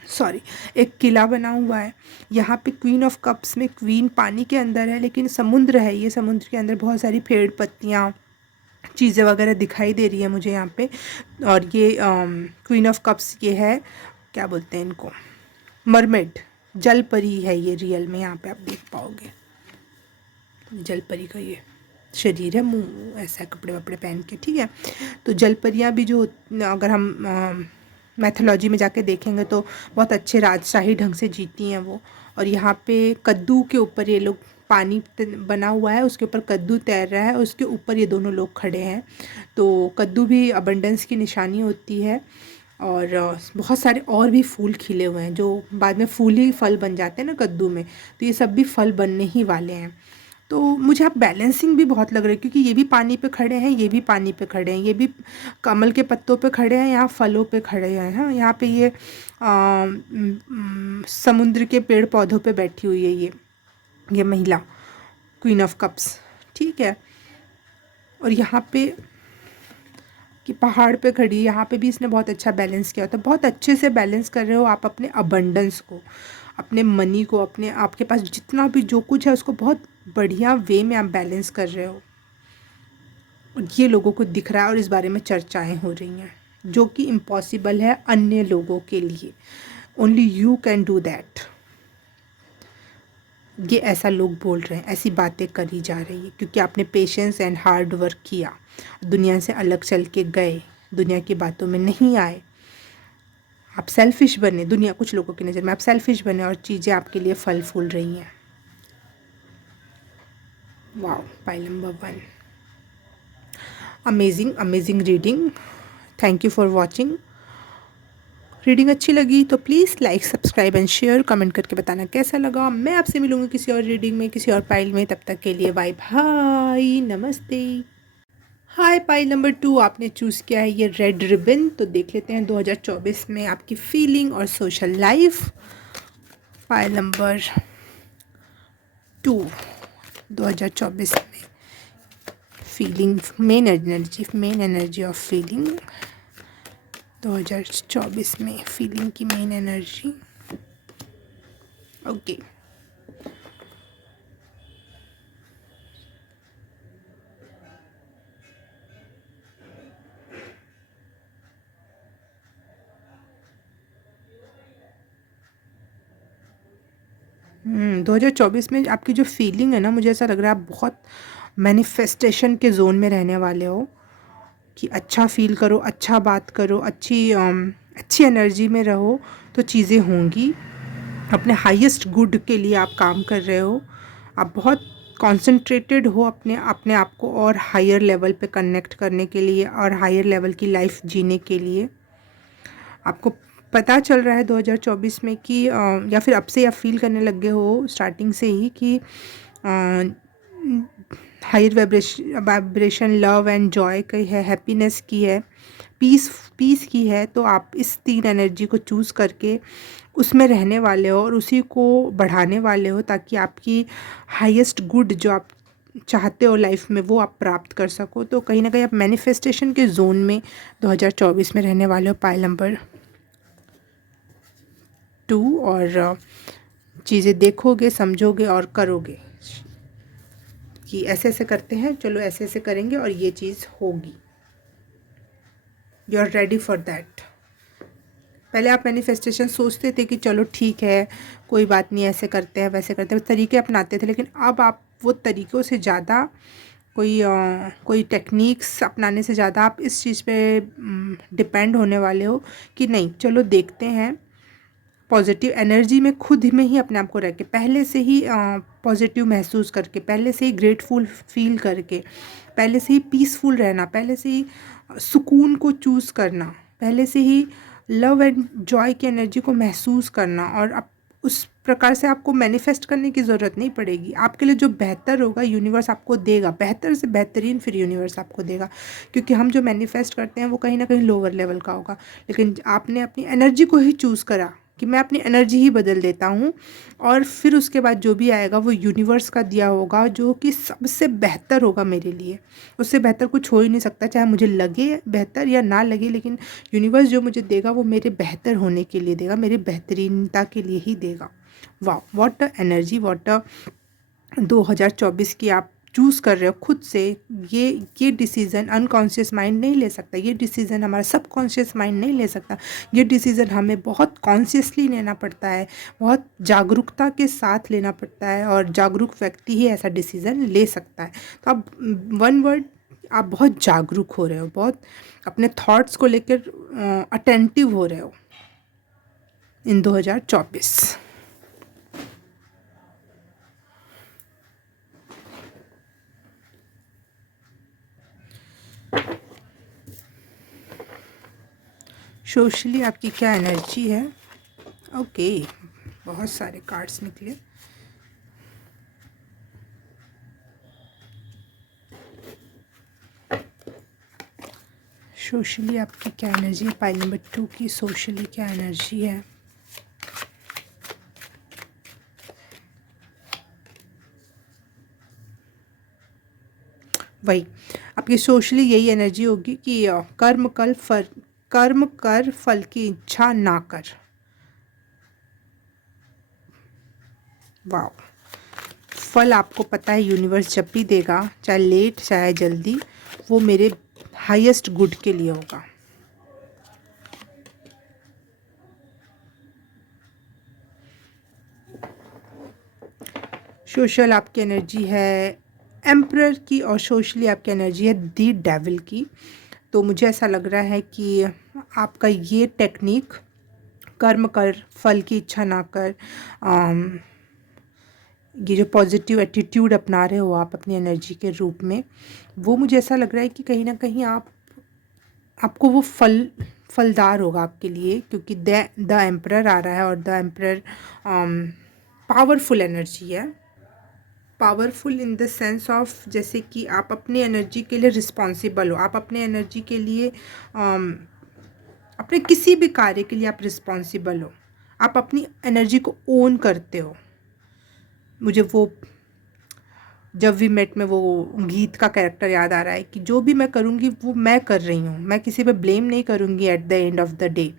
सॉरी एक किला बना हुआ है। यहाँ पे क्वीन ऑफ कप्स में क्वीन पानी के अंदर है, लेकिन समुद्र है ये, समुद्र के अंदर बहुत सारी पेड़ पत्तियाँ चीज़ें वगैरह दिखाई दे रही है मुझे यहाँ पे। और ये क्वीन ऑफ कप्स ये है, क्या बोलते हैं इनको, मरमेड, जल परी है ये रियल में। यहाँ पे आप देख पाओगे जल परी का ये शरीर है, मुंह ऐसा कपड़े वपड़े पहन के, ठीक है। तो जल परियाँ भी जो, अगर हम मैथोलॉजी में जाके देखेंगे तो बहुत अच्छे राजशाही ढंग से जीती हैं वो। और यहाँ पे कद्दू के ऊपर ये लोग, पानी बना हुआ है, उसके ऊपर कद्दू तैर रहा है, उसके ऊपर ये दोनों लोग खड़े हैं। तो कद्दू भी अबंडेंस की निशानी होती है। और बहुत सारे और भी फूल खिले हुए हैं जो बाद में फूल ही फल बन जाते हैं ना कद्दू में, तो ये सब भी फल बनने ही वाले हैं। तो मुझे आप बैलेंसिंग भी बहुत लग रहा है, क्योंकि ये भी पानी पे खड़े हैं, ये भी पानी पे खड़े हैं, ये भी कमल के पत्तों पे खड़े हैं, यहाँ फलों पे खड़े हैं। हाँ, यहाँ पे ये समुद्र के पेड़ पौधों पे बैठी हुई है ये महिला, क्वीन ऑफ कप्स, ठीक है। और यहाँ पे कि पहाड़ पे खड़ी, यहाँ पे भी इसने बहुत अच्छा बैलेंस किया होता है। बहुत अच्छे से बैलेंस कर रहे हो आप अपने अबंडेंस को, अपने मनी को, अपने आपके पास जितना भी जो कुछ है उसको बहुत बढ़िया वे में आप बैलेंस कर रहे हो। और ये लोगों को दिख रहा है और इस बारे में चर्चाएं हो रही हैं। जो कि इम्पॉसिबल है अन्य लोगों के लिए। Only you can do that. ये ऐसा लोग बोल रहे हैं, ऐसी बातें करी जा रही है क्योंकि आपने पेशेंस एंड हार्ड वर्क किया, दुनिया से अलग चल के गए, दुनिया की बातों में नहीं आए, आप सेल्फिश बने, दुनिया कुछ लोगों की नज़र में आप सेल्फिश बने और चीज़ें आपके लिए फल फूल रही हैं। Wow, pile number 1, amazing amazing reading. Thank you for watching. Reading अच्छी लगी तो please like subscribe and share, comment करके बताना कैसा लगा। मैं आपसे मिलूँगी किसी और रीडिंग में, किसी और पाइल में। तब तक के लिए बाय बाय, नमस्ते। हाय, पाइल नंबर 2 आपने चूज़ किया है ये रेड रिबन। तो देख लेते हैं 2024 में आपकी फीलिंग और सोशल लाइफ। पाइल नंबर 2 2024 में feeling, main energy of feeling 2024 में, फीलिंग की मेन एनर्जी। ओके, 2024 में आपकी जो फीलिंग है ना, मुझे ऐसा लग रहा है आप बहुत मैनिफेस्टेशन के जोन में रहने वाले हो कि अच्छा फील करो, अच्छा बात करो, अच्छी एनर्जी में रहो तो चीज़ें होंगी। अपने हाईएस्ट गुड के लिए आप काम कर रहे हो, आप बहुत कॉन्सेंट्रेटेड हो अपने अपने आप को और हायर लेवल पे कनेक्ट करने के लिए और हायर लेवल की लाइफ जीने के लिए। आपको पता चल रहा है 2024 में कि या फिर अब से आप फील करने लग गए हो स्टार्टिंग से ही कि higher vibration love and joy की है, हैप्पीनेस की है, पीस की है। तो आप इस 3 एनर्जी को चूज़ करके उसमें रहने वाले हो और उसी को बढ़ाने वाले हो ताकि आपकी हाईएस्ट गुड जो आप चाहते हो लाइफ में वो आप प्राप्त कर सको। तो कहीं ना कहीं आप मैनिफेस्टेशन के जोन में 2024 में रहने वाले हो, पाइल नंबर 2। और चीज़ें देखोगे, समझोगे और करोगे कि ऐसे ऐसे करते हैं, चलो ऐसे ऐसे करेंगे और ये चीज़ होगी। You are ready for that. पहले आप मैनिफेस्टेशन सोचते थे कि चलो ठीक है, कोई बात नहीं, ऐसे करते हैं वैसे करते हैं, तरीके अपनाते थे, लेकिन अब आप वो तरीक़ों से ज़्यादा कोई टेक्निक्स अपनाने से ज़्यादा आप इस चीज़ पे डिपेंड होने वाले हो कि नहीं, चलो देखते हैं। पॉजिटिव एनर्जी में खुद में ही अपने आप को रह के, पहले से ही पॉजिटिव महसूस करके, पहले से ही ग्रेटफुल फील करके, पहले से ही पीसफुल रहना, पहले से ही सुकून को चूज़ करना, पहले से ही लव एंड जॉय की एनर्जी को महसूस करना। और अब उस प्रकार से आपको मैनिफेस्ट करने की ज़रूरत नहीं पड़ेगी। आपके लिए जो बेहतर होगा यूनिवर्स आपको देगा, बेहतर से बेहतरीन फिर यूनिवर्स आपको देगा। क्योंकि हम जो मैनिफेस्ट करते हैं वो कहीं ना कहीं लोअर लेवल का होगा, लेकिन आपने अपनी एनर्जी को ही चूज़ करा कि मैं अपनी एनर्जी ही बदल देता हूँ और फिर उसके बाद जो भी आएगा वो यूनिवर्स का दिया होगा, जो कि सबसे बेहतर होगा मेरे लिए। उससे बेहतर कुछ हो ही नहीं सकता, चाहे मुझे लगे बेहतर या ना लगे, लेकिन यूनिवर्स जो मुझे देगा वो मेरे बेहतर होने के लिए देगा, मेरी बेहतरीनता के लिए ही देगा। वाह, what a energy, what a 2024 की आप चूज़ कर रहे हो खुद से। ये डिसीज़न अनकॉन्शियस माइंड नहीं ले सकता, ये डिसीज़न हमारा सबकॉन्शियस माइंड नहीं ले सकता। ये डिसीज़न हमें बहुत कॉन्शियसली लेना पड़ता है, बहुत जागरूकता के साथ लेना पड़ता है, और जागरूक व्यक्ति ही ऐसा डिसीज़न ले सकता है। तो आप वन वर्ड, आप बहुत जागरूक हो रहे हो, बहुत अपने थॉट्स को लेकर अटेंटिव हो रहे हो इन 2024। सोशली आपकी क्या एनर्जी है? ओके, बहुत सारे कार्ड्स निकले। सोशली आपकी क्या एनर्जी है? पाइल नंबर 2 की सोशली क्या एनर्जी है? वही आपकी सोशली यही एनर्जी होगी कि कर्म कर फल की इच्छा ना कर। वाह, फल आपको पता है यूनिवर्स जब भी देगा, चाहे लेट चाहे जल्दी, वो मेरे हाईएस्ट गुड के लिए होगा। सोशल आपकी एनर्जी है एम्परर की, और सोशली आपकी एनर्जी है दी डेविल की। तो मुझे ऐसा लग रहा है कि आपका ये टेक्निक, कर्म कर फल की इच्छा ना कर, ये जो पॉजिटिव एटीट्यूड अपना रहे हो आप अपनी एनर्जी के रूप में, वो मुझे ऐसा लग रहा है कि कहीं ना कहीं आपको वो फलदार होगा आपके लिए, क्योंकि द एम्परर आ रहा है, और द एम्परर पावरफुल एनर्जी है। Powerful in the sense of, जैसे कि आप अपनी एनर्जी के लिए रिस्पॉन्सिबल हो, आप अपने एनर्जी के लिए अपने किसी भी कार्य के लिए आप रिस्पॉन्सिबल हो, आप अपनी एनर्जी को ओन करते हो। मुझे वो जब वी मेट में वो गीत का कैरेक्टर याद आ रहा है कि जो भी मैं करूँगी वो मैं कर रही हूँ, मैं किसी पे ब्लेम नहीं करूँगी at the end of the day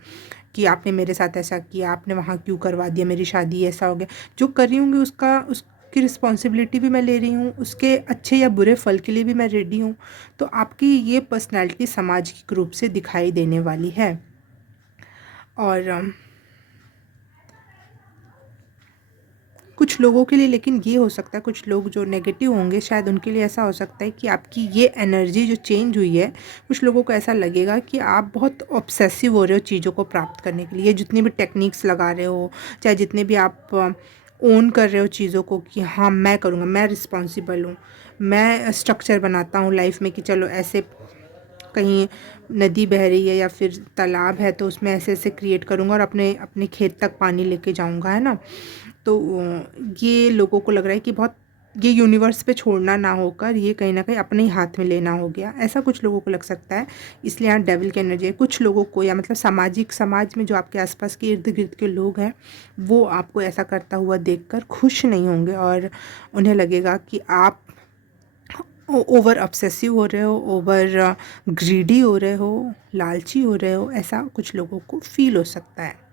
कि आपने मेरे साथ ऐसा किया, आपने वहाँ क्यों करवा दिया, मेरी शादी ऐसा हो गया। जो कर रही हूँगी उसकी रिस्पॉन्सिबिलिटी भी मैं ले रही हूँ, उसके अच्छे या बुरे फल के लिए भी मैं रेडी हूँ। तो आपकी ये पर्सनैलिटी सामाजिक रूप से दिखाई देने वाली है। और कुछ लोगों के लिए लेकिन ये हो सकता है, कुछ लोग जो नेगेटिव होंगे शायद उनके लिए ऐसा हो सकता है कि आपकी ये एनर्जी जो चेंज हुई है, कुछ लोगों को ऐसा लगेगा कि आप बहुत ऑब्सेसिव हो रहे हो चीज़ों को प्राप्त करने के लिए। जितनी भी टेक्निक्स लगा रहे हो, चाहे जितने भी आप ओन कर रहे हो चीज़ों को कि हाँ मैं करूँगा, मैं रिस्पॉन्सिबल हूँ, मैं स्ट्रक्चर बनाता हूँ लाइफ में कि चलो ऐसे कहीं नदी बह रही है या फिर तालाब है तो उसमें ऐसे ऐसे क्रिएट करूँगा और अपने अपने खेत तक पानी लेके जाऊँगा, है ना। तो ये लोगों को लग रहा है कि बहुत ये यूनिवर्स पे छोड़ना ना होकर ये कहीं ना कहीं अपने ही हाथ में लेना हो गया, ऐसा कुछ लोगों को लग सकता है। इसलिए यहाँ डेविल की एनर्जी है। कुछ लोगों को, या मतलब समाज में जो आपके आसपास के इर्द गिर्द के लोग हैं, वो आपको ऐसा करता हुआ देखकर खुश नहीं होंगे, और उन्हें लगेगा कि आप ओवर ऑब्सेसिव हो रहे हो, ओवर ग्रीडी हो रहे हो, लालची हो रहे हो, ऐसा कुछ लोगों को फील हो सकता है।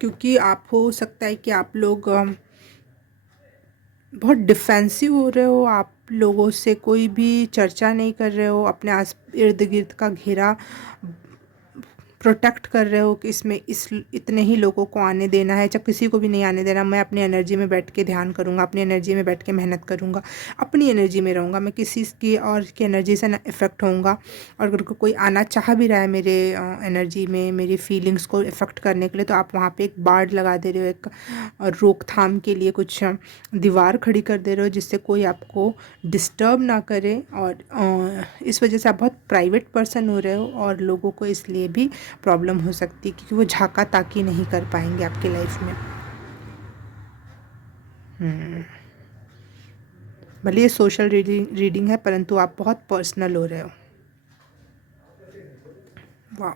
क्योंकि आप, हो सकता है कि आप लोग बहुत डिफेंसिव हो रहे हो, आप लोगों से कोई भी चर्चा नहीं कर रहे हो, अपने आस इर्द गिर्द का घेरा प्रोटेक्ट कर रहे हो कि इसमें इतने ही लोगों को आने देना है, चाहे किसी को भी नहीं आने देना, मैं अपनी एनर्जी में बैठ के ध्यान करूँगा, अपनी एनर्जी में बैठ के मेहनत करूँगा, अपनी एनर्जी में रहूँगा, मैं किसी की और की एनर्जी से ना इफ़ेक्ट होऊंगा। और अगर कोई आना चाह भी रहा है मेरे एनर्जी में, मेरी फीलिंग्स को इफ़ेक्ट करने के लिए, तो आप वहाँ पे एक बाड़ लगा दे रहे हो, एक रोकथाम के लिए कुछ दीवार खड़ी कर दे रहे हो जिससे कोई आपको डिस्टर्ब ना करे। और इस वजह से आप बहुत प्राइवेट पर्सन हो रहे हो, और लोगों को इसलिए भी प्रॉब्लम हो सकती है क्योंकि वो झाका ताकी नहीं कर पाएंगे आपकी लाइफ में। भले ये सोशल रीडिंग है, परंतु आप बहुत पर्सनल हो रहे हो। वाह।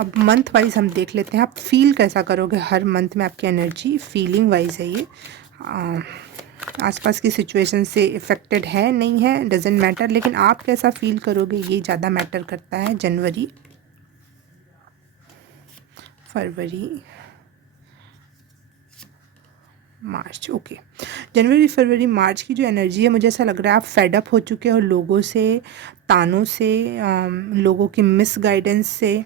अब मंथ वाइज हम देख लेते हैं आप फील कैसा करोगे हर मंथ में। आपकी एनर्जी फीलिंग वाइज है ये। आसपास की सिचुएशन से इफ़ेक्टेड है नहीं है डजेंट मैटर, लेकिन आप कैसा फील करोगे ये ज़्यादा मैटर करता है। जनवरी, फरवरी, मार्च। ओके, जनवरी फरवरी मार्च की जो एनर्जी है, मुझे ऐसा लग रहा है आप फेड अप हो चुके हो लोगों से, तानों से, लोगों की मिस गाइडेंस से,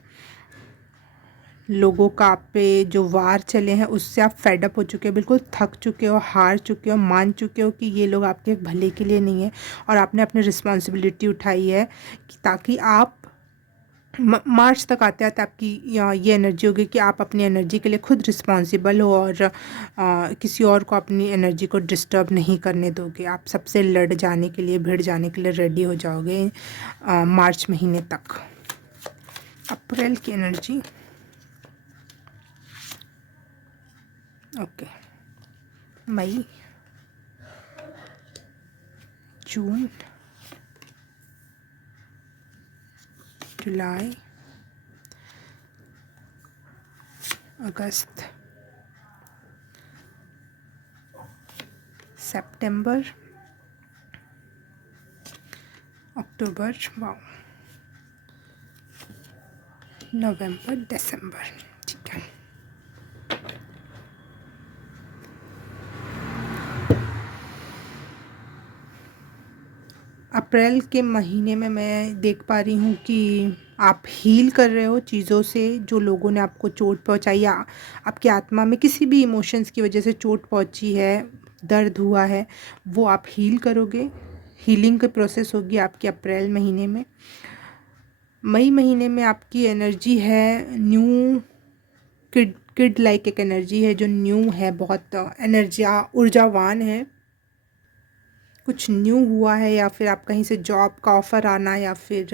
लोगों का आप पे जो वार चले हैं उससे आप फेड अप हो चुके हो, बिल्कुल थक चुके हो, हार चुके हो, मान चुके हो कि ये लोग आपके भले के लिए नहीं है, और आपने अपनी रिस्पॉन्सिबिलिटी उठाई है कि ताकि आप मार्च तक आते आते आपकी ये एनर्जी होगी कि आप अपनी एनर्जी के लिए खुद रिस्पॉन्सिबल हो, और किसी और को अपनी एनर्जी को डिस्टर्ब नहीं करने दोगे। आप सबसे लड़ जाने के लिए, भिड़ जाने के लिए रेडी हो जाओगे मार्च महीने तक। अप्रैल की एनर्जी, ओके, मई, जून, जुलाई, अगस्त, सितंबर, अक्टूबर, वाओ, नवंबर, दिसंबर। ठीक है, अप्रैल के महीने में मैं देख पा रही हूँ कि आप हील कर रहे हो चीज़ों से, जो लोगों ने आपको चोट पहुंचाई या आपकी आत्मा में किसी भी इमोशंस की वजह से चोट पहुंची है, दर्द हुआ है, वो आप हील करोगे। हीलिंग की प्रोसेस होगी आपकी अप्रैल महीने में। मई महीने में आपकी एनर्जी है न्यू, किड किड लाइक एक एनर्जी है जो न्यू है, बहुत ऊर्जावान है। कुछ न्यू हुआ है या फिर आप कहीं से जॉब का ऑफ़र आना या फिर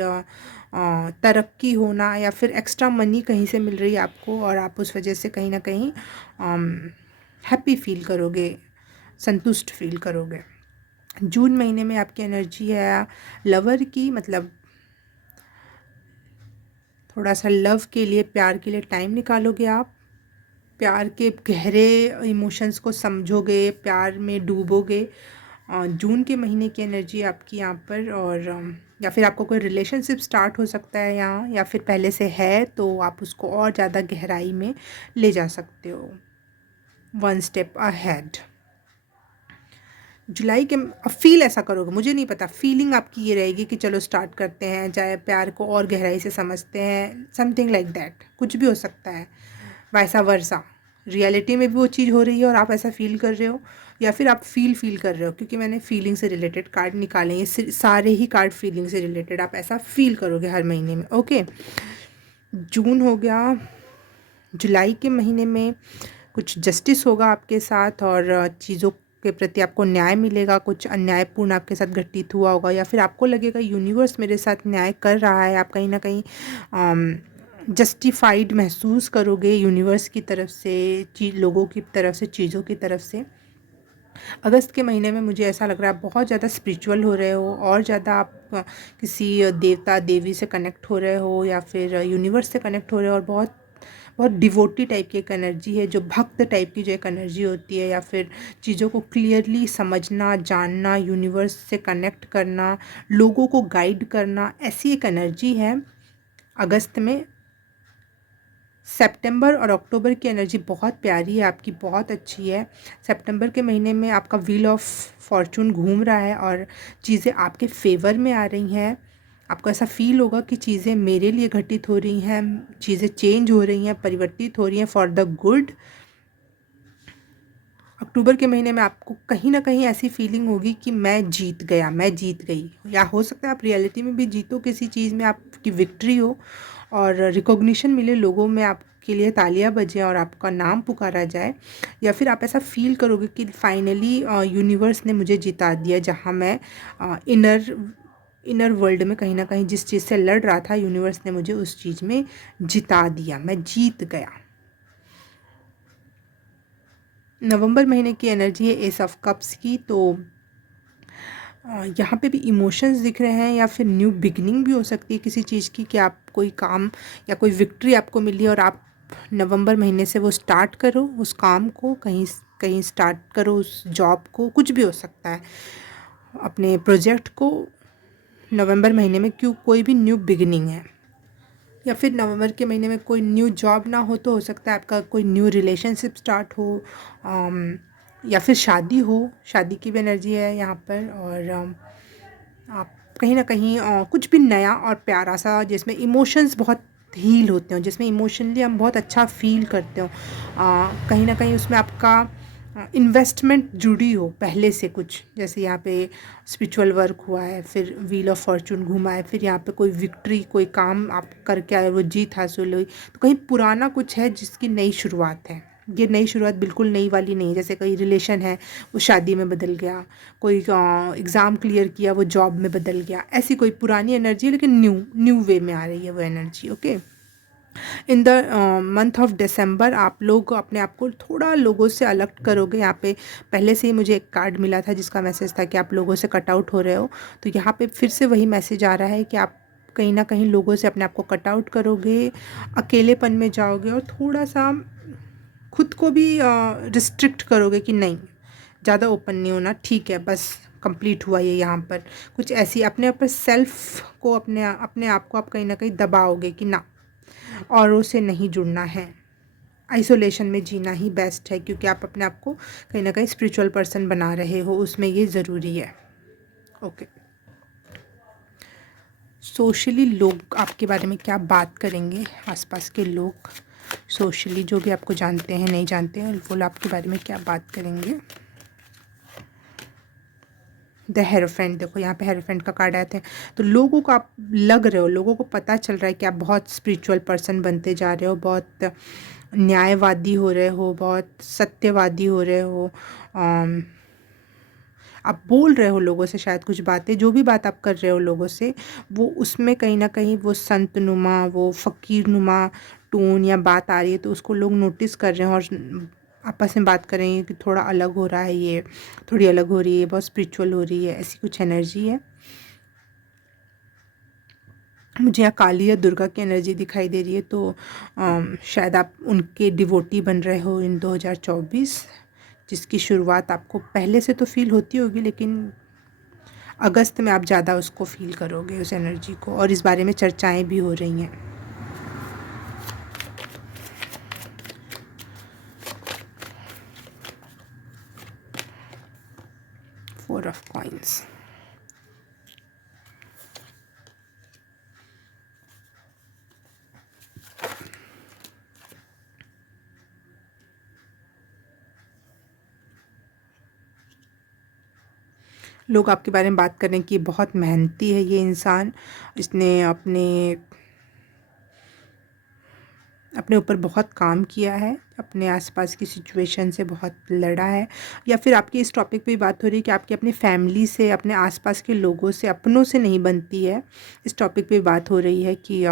तरक्की होना या फिर एक्स्ट्रा मनी कहीं से मिल रही है आपको और आप उस वजह से कहीं ना कहीं हैप्पी फील करोगे, संतुष्ट फील करोगे। जून महीने में आपकी एनर्जी है लवर की, मतलब थोड़ा सा लव के लिए, प्यार के लिए टाइम निकालोगे आप, प्यार के गहरे इमोशंस को समझोगे, प्यार में डूबोगे। जून के महीने की एनर्जी आपकी यहाँ पर। और या फिर आपको कोई रिलेशनशिप स्टार्ट हो सकता है यहाँ, या फिर पहले से है तो आप उसको और ज़्यादा गहराई में ले जा सकते हो, वन स्टेप अहेड। जुलाई के फील ऐसा करोगे, मुझे नहीं पता, फीलिंग आपकी ये रहेगी कि चलो स्टार्ट करते हैं, चाहे प्यार को और गहराई से समझते हैं, समथिंग लाइक दैट, कुछ भी हो सकता है। वैसा वर्सा रियलिटी में भी वो चीज़ हो रही है और आप ऐसा फील कर रहे हो, या फिर आप फील कर रहे हो, क्योंकि मैंने फीलिंग से रिलेटेड कार्ड निकाले हैं, सारे ही कार्ड फीलिंग से रिलेटेड, आप ऐसा फील करोगे हर महीने में। ओके, जून हो गया। जुलाई के महीने में कुछ जस्टिस होगा आपके साथ और चीज़ों के प्रति आपको न्याय मिलेगा। कुछ अन्यायपूर्ण आपके साथ घटित हुआ होगा या फिर आपको लगेगा यूनिवर्स मेरे साथ न्याय कर रहा है, आप कहीं ना कहीं जस्टिफाइड महसूस करोगे यूनिवर्स की तरफ से, लोगों की तरफ से, चीज़ों की तरफ से। अगस्त के महीने में मुझे ऐसा लग रहा है आप बहुत ज़्यादा स्पिरिचुअल हो रहे हो, और ज़्यादा आप किसी देवता देवी से कनेक्ट हो रहे हो या फिर यूनिवर्स से कनेक्ट हो रहे हो, और बहुत बहुत डिवोटी टाइप की एक एनर्जी है, जो भक्त टाइप की जो एक एनर्जी होती है, या फिर चीज़ों को क्लियरली समझना, जानना, यूनिवर्स से कनेक्ट करना, लोगों को गाइड करना, ऐसी एक एनर्जी है अगस्त में। सितंबर और अक्टूबर की एनर्जी बहुत प्यारी है आपकी, बहुत अच्छी है। सितंबर के महीने में आपका व्हील ऑफ फॉर्चून घूम रहा है और चीज़ें आपके फेवर में आ रही हैं। आपको ऐसा फील होगा कि चीज़ें मेरे लिए घटित हो रही हैं, चीज़ें चेंज हो रही हैं, परिवर्तित हो रही हैं फॉर द गुड। अक्टूबर के महीने में आपको कहीं ना कहीं ऐसी फीलिंग होगी कि मैं जीत गया, मैं जीत गई, या हो सकता है आप रियलिटी में भी जीतो, किसी चीज़ में आपकी विक्ट्री हो और रिकॉग्निशन मिले, लोगों में आपके लिए तालियां बजें और आपका नाम पुकारा जाए। या फिर आप ऐसा फील करोगे कि फाइनली यूनिवर्स ने मुझे जिता दिया, जहां मैं इनर वर्ल्ड में कहीं ना कहीं जिस चीज़ से लड़ रहा था, यूनिवर्स ने मुझे उस चीज़ में जिता दिया, मैं जीत गया। नवंबर महीने की एनर्जी है एस ऑफ कप्स की, तो यहाँ पे भी इमोशंस दिख रहे हैं, या फिर न्यू बिगनिंग भी हो सकती है किसी चीज़ की, कि आप कोई काम या कोई विक्ट्री आपको मिली और आप नवंबर महीने से वो स्टार्ट करो, उस काम को कहीं कहीं स्टार्ट करो, उस जॉब को, कुछ भी हो सकता है, अपने प्रोजेक्ट को नवंबर महीने में, क्यों कोई भी न्यू बिगनिंग है। या फिर नवंबर के महीने में कोई न्यू जॉब ना हो तो हो सकता है आपका कोई न्यू रिलेशनशिप स्टार्ट हो, या फिर शादी हो, शादी की भी एनर्जी है यहाँ पर। और आप कहीं ना कहीं कुछ भी नया और प्यारा सा, जिसमें इमोशंस बहुत हील होते हो, जिसमें इमोशनली हम बहुत अच्छा फील करते हो, कहीं ना कहीं उसमें आपका इन्वेस्टमेंट जुड़ी हो पहले से कुछ, जैसे यहाँ पे स्पिरिचुअल वर्क हुआ है, फिर व्हील ऑफ फॉर्चून घूमा है, फिर यहाँ पे कोई विक्ट्री, कोई काम आप करके आए, वो जीत हासिल हुई, तो कहीं पुराना कुछ है जिसकी नई शुरुआत है। ये नई शुरुआत बिल्कुल नई वाली नहीं है, जैसे कोई रिलेशन है वो शादी में बदल गया, कोई एग्ज़ाम क्लियर किया वो जॉब में बदल गया, ऐसी कोई पुरानी एनर्जी है लेकिन न्यू वे में आ रही है वो energy. Okay, in the month of December आप लोग अपने आप को थोड़ा लोगों से अलग करोगे। यहाँ पे पहले से ही मुझे एक कार्ड मिला था जिसका मैसेज था कि आप लोगों से कट आउट हो रहे हो, तो यहाँ पे फिर से वही मैसेज आ रहा है कि आप कहीं ना कहीं लोगों से अपने आप को कट आउट करोगे, अकेलेपन में जाओगे और थोड़ा सा खुद को भी रिस्ट्रिक्ट करोगे कि नहीं, ज़्यादा ओपन नहीं होना, ठीक है, बस कंप्लीट हुआ ये यहाँ पर। कुछ ऐसी अपने ऊपर सेल्फ को, अपने आप को आप कहीं ना कहीं दबाओगे कि ना, औरों से नहीं जुड़ना है, आइसोलेशन में जीना ही बेस्ट है, क्योंकि आप अपने आप को कहीं ना कहीं स्पिरिचुअल पर्सन बना रहे हो, उसमें ये ज़रूरी है। ओके, सोशली लोग आपके बारे में क्या बात करेंगे, आसपास के लोग सोशली जो भी आपको जानते हैं नहीं जानते हैं वो लोग आपके बारे में क्या बात करेंगे। द हेरोफेंट, देखो यहाँ पे हेरोफेंट का कार्ड आया था। तो लोगों को आप लग रहे हो, लोगों को पता चल रहा है कि आप बहुत स्पिरिचुअल पर्सन बनते जा रहे हो, बहुत न्यायवादी हो रहे हो, बहुत सत्यवादी हो रहे हो। आप बोल रहे हो लोगों से शायद कुछ बातें, जो भी बात आप कर रहे हो लोगों से, वो उसमें कहीं ना कहीं वो संत नुमा, वो फ़कीर नुमा टोन या बात आ रही है, तो उसको लोग नोटिस कर रहे हैं और आपस में बात कर रहे हैं कि थोड़ा अलग हो रहा है, ये थोड़ी अलग हो रही है, बहुत स्पिरिचुअल हो रही है, ऐसी कुछ एनर्जी है। मुझे यहाँ काली या दुर्गा की एनर्जी दिखाई दे रही है। तो शायद आप उनके डिवोटी बन रहे हो इन 2024, जिसकी शुरुआत आपको पहले से तो फील होती होगी, लेकिन अगस्त में आप ज़्यादा उसको फील करोगे, उस एनर्जी को, और इस बारे में चर्चाएं भी हो रही हैं। फोर ऑफ कॉइंस, लोग आपके बारे में बात करें कि बहुत मेहनती है ये इंसान, इसने अपने ऊपर बहुत काम किया है, अपने आसपास की सिचुएशन से बहुत लड़ा है। या फिर आपकी इस टॉपिक पे बात हो रही है कि आपकी अपनी फैमिली से, अपने आसपास के लोगों से, अपनों से नहीं बनती है। इस टॉपिक पे बात हो रही है कि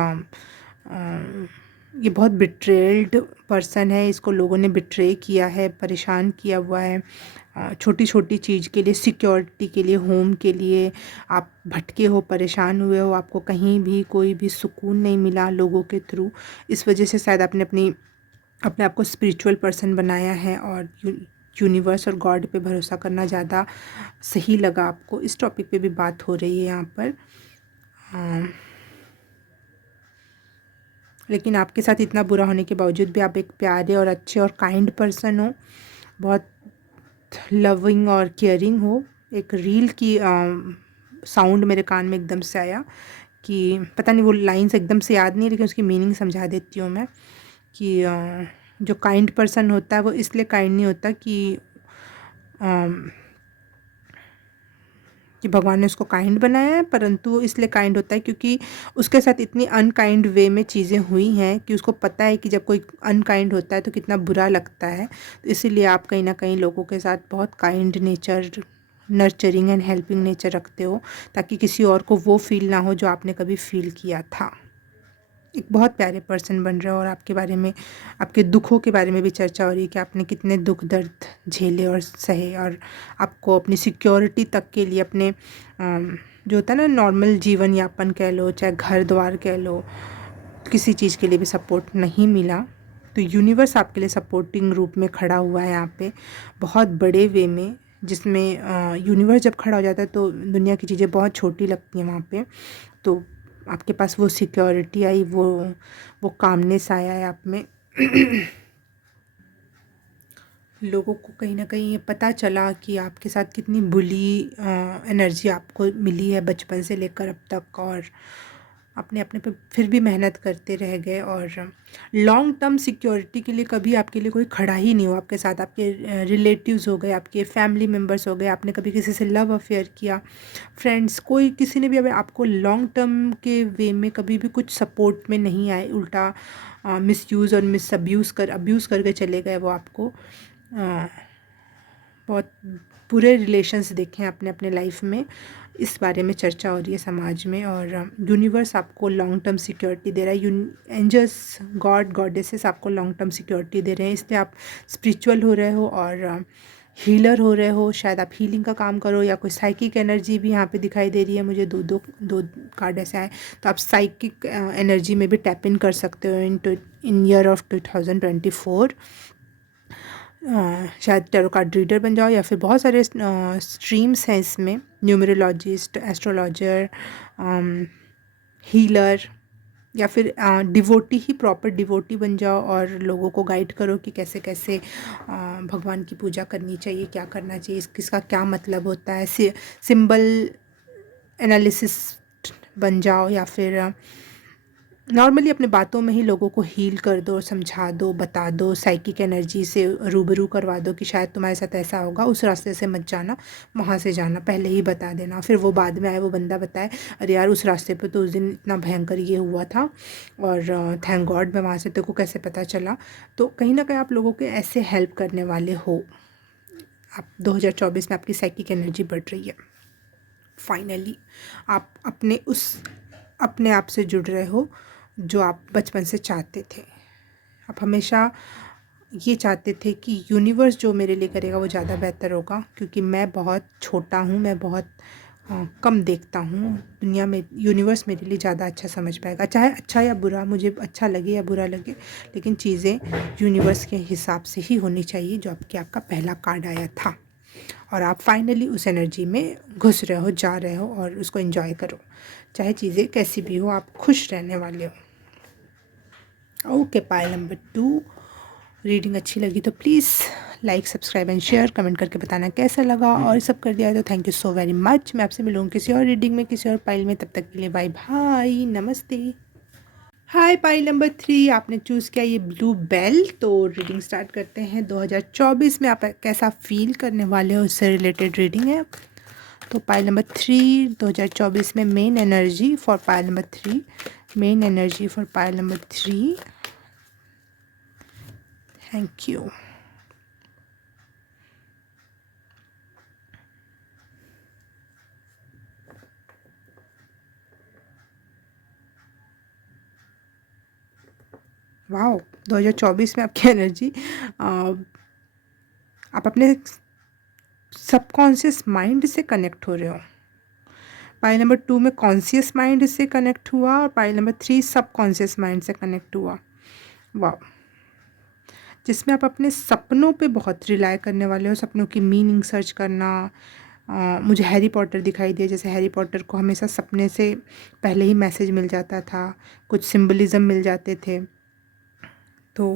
ये बहुत बिट्रेल्ड पर्सन है, इसको लोगों ने बिट्रे किया है, परेशान किया हुआ है। छोटी छोटी चीज़ के लिए, सिक्योरिटी के लिए, होम के लिए आप भटके हो, परेशान हुए हो, आपको कहीं भी कोई भी सुकून नहीं मिला लोगों के थ्रू। इस वजह से शायद आपने अपने आप को स्पिरिचुअल पर्सन बनाया है, और यूनिवर्स और गॉड पे भरोसा करना ज़्यादा सही लगा आपको। इस टॉपिक पे भी बात हो रही है यहाँ पर। लेकिन आपके साथ इतना बुरा होने के बावजूद भी आप एक प्यारे और अच्छे और काइंड पर्सन हो, बहुत लविंग और केयरिंग हो। एक रील की साउंड मेरे कान में एकदम से आया कि पता नहीं, वो लाइन्स एकदम से याद नहीं है, लेकिन उसकी मीनिंग समझा देती हूँ मैं। कि जो काइंड पर्सन होता है वो इसलिए काइंड नहीं होता कि भगवान ने उसको काइंड बनाया है, परंतु वो इसलिए काइंड होता है क्योंकि उसके साथ इतनी अनकाइंड वे में चीज़ें हुई हैं कि उसको पता है कि जब कोई अनकाइंड होता है तो कितना बुरा लगता है। तो इसीलिए आप कहीं ना कहीं लोगों के साथ बहुत kind nature, nurturing and helping nature रखते हो, ताकि किसी और को वो फील ना हो जो आपने कभी फील किया था। एक बहुत प्यारे पर्सन बन रहे हो, और आपके बारे में, आपके दुखों के बारे में भी चर्चा हो रही है कि आपने कितने दुख दर्द झेले और सहे, और आपको अपनी सिक्योरिटी तक के लिए, अपने जो होता है ना नॉर्मल जीवन यापन कह लो, चाहे घर द्वार कह लो, किसी चीज़ के लिए भी सपोर्ट नहीं मिला। तो यूनिवर्स आपके लिए सपोर्टिंग रूप में खड़ा हुआ है यहाँ पे, बहुत बड़े वे में, जिसमें यूनिवर्स जब खड़ा हो जाता है तो दुनिया की चीज़ें बहुत छोटी लगती हैं वहाँ पे। तो आपके पास वो सिक्योरिटी आई, वो कामनेस आया है आप में। लोगों को कहीं ना कहीं ये पता चला कि आपके साथ कितनी बुली एनर्जी आपको मिली है बचपन से लेकर अब तक, और अपने अपने पे फिर भी मेहनत करते रह गए, और लॉन्ग टर्म सिक्योरिटी के लिए कभी आपके लिए कोई खड़ा ही नहीं हुआ आपके साथ। आपके रिलेटिव्स हो गए, आपके फैमिली मेम्बर्स हो गए, आपने कभी किसी से लव अफेयर किया, फ्रेंड्स, कोई किसी ने भी अभी आपको लॉन्ग टर्म के वे में कभी भी कुछ सपोर्ट में नहीं आए, उल्टा मिसयूज़ और अब्यूज़ करके चले गए वो आपको। बहुत बुरे रिलेशंस देखे हैं अपने अपने लाइफ में। इस बारे में चर्चा हो रही है समाज में, और यूनिवर्स आपको लॉन्ग टर्म सिक्योरिटी दे रहा है। एंजल्स, गॉड, गॉडेसेस आपको लॉन्ग टर्म सिक्योरिटी दे रहे हैं, इसलिए आप स्पिरिचुअल हो रहे हो और हीलर हो रहे हो। शायद आप हीलिंग का काम करो, या कोई साइकिक एनर्जी भी यहाँ पे दिखाई दे रही है मुझे। दो कार्ड ऐसे आए, तो आप साइकिक एनर्जी में भी टैप इन कर सकते हो इन ईयर ऑफ 2024। शायद टैरो कार्ड रीडर बन जाओ, या फिर बहुत सारे स्ट्रीम्स हैं इसमें, न्यूमरोलॉजिस्ट, एस्ट्रोलॉजर, हीलर, या फिर डिवोटी ही, प्रॉपर डिवोटी बन जाओ और लोगों को गाइड करो कि कैसे कैसे भगवान की पूजा करनी चाहिए, क्या करना चाहिए, किसका क्या मतलब होता है। सिंबल एनालिसिस बन जाओ, या फिर नॉर्मली अपने बातों में ही लोगों को हील कर दो, समझा दो, बता दो, साइकिक एनर्जी से रूबरू करवा दो कि शायद तुम्हारे साथ ऐसा होगा, उस रास्ते से मत जाना, वहाँ से जाना, पहले ही बता देना। फिर वो बाद में आए, वो बंदा बताए अरे यार उस रास्ते पे तो उस दिन इतना भयंकर ये हुआ था और थैंक गॉड मैं वहाँ से, तेरे को कैसे पता चला। तो कहीं ना कहीं आप लोगों के ऐसे हेल्प करने वाले हो। आप 2024 में आपकी साइकिक एनर्जी बढ़ रही है। फाइनली आप अपने आप से जुड़ रहे हो जो आप बचपन से चाहते थे। आप हमेशा ये चाहते थे कि यूनिवर्स जो मेरे लिए करेगा वो ज़्यादा बेहतर होगा, क्योंकि मैं बहुत छोटा हूँ, मैं बहुत कम देखता हूँ दुनिया में। यूनिवर्स मेरे लिए ज़्यादा अच्छा समझ पाएगा, चाहे अच्छा या बुरा, मुझे अच्छा लगे या बुरा लगे, लेकिन चीज़ें यूनिवर्स के हिसाब से ही होनी चाहिए जो आपका पहला कार्ड आया था। और आप फाइनली उस एनर्जी में घुस रहे हो, जा रहे हो, और उसको एंजॉय करो, चाहे चीज़ें कैसी भी हो, आप खुश रहने वाले हो। ओके, पाइल नंबर 2, रीडिंग अच्छी लगी तो please like, subscribe and share, comment करके बताना कैसा लगा, और सब कर दिया है तो thank you so very much. मैं आपसे मिलूँगी किसी और रीडिंग में, किसी और पाइल में, तब तक के लिए बाय बाय, नमस्ते। हाय पाइल नंबर 3, आपने चूज़ किया ये ब्लू बेल। तो रीडिंग स्टार्ट करते हैं। 2024 में आप कैसा फील करने वाले हो, उससे रिलेटेड रीडिंग है। तो पाइल नंबर 3, 2024 में main energy for pile number 3, main energy for pile number 3। Thank you. Wow, 2024 में आपकी एनर्जी, आप अपने सबकॉन्शियस माइंड से कनेक्ट हो रहे हो। पाइल नंबर 2 में कॉन्शियस माइंड से कनेक्ट हुआ, और पाइल नंबर 3 सबकॉन्शियस माइंड से कनेक्ट हुआ। वाह, जिसमें आप अपने सपनों पे बहुत रिलाय करने वाले हो, सपनों की मीनिंग सर्च करना। मुझे हैरी पॉटर दिखाई दिया, जैसे हैरी पॉटर को हमेशा सपने से पहले ही मैसेज मिल जाता था, कुछ सिंबलिज्म मिल जाते थे। तो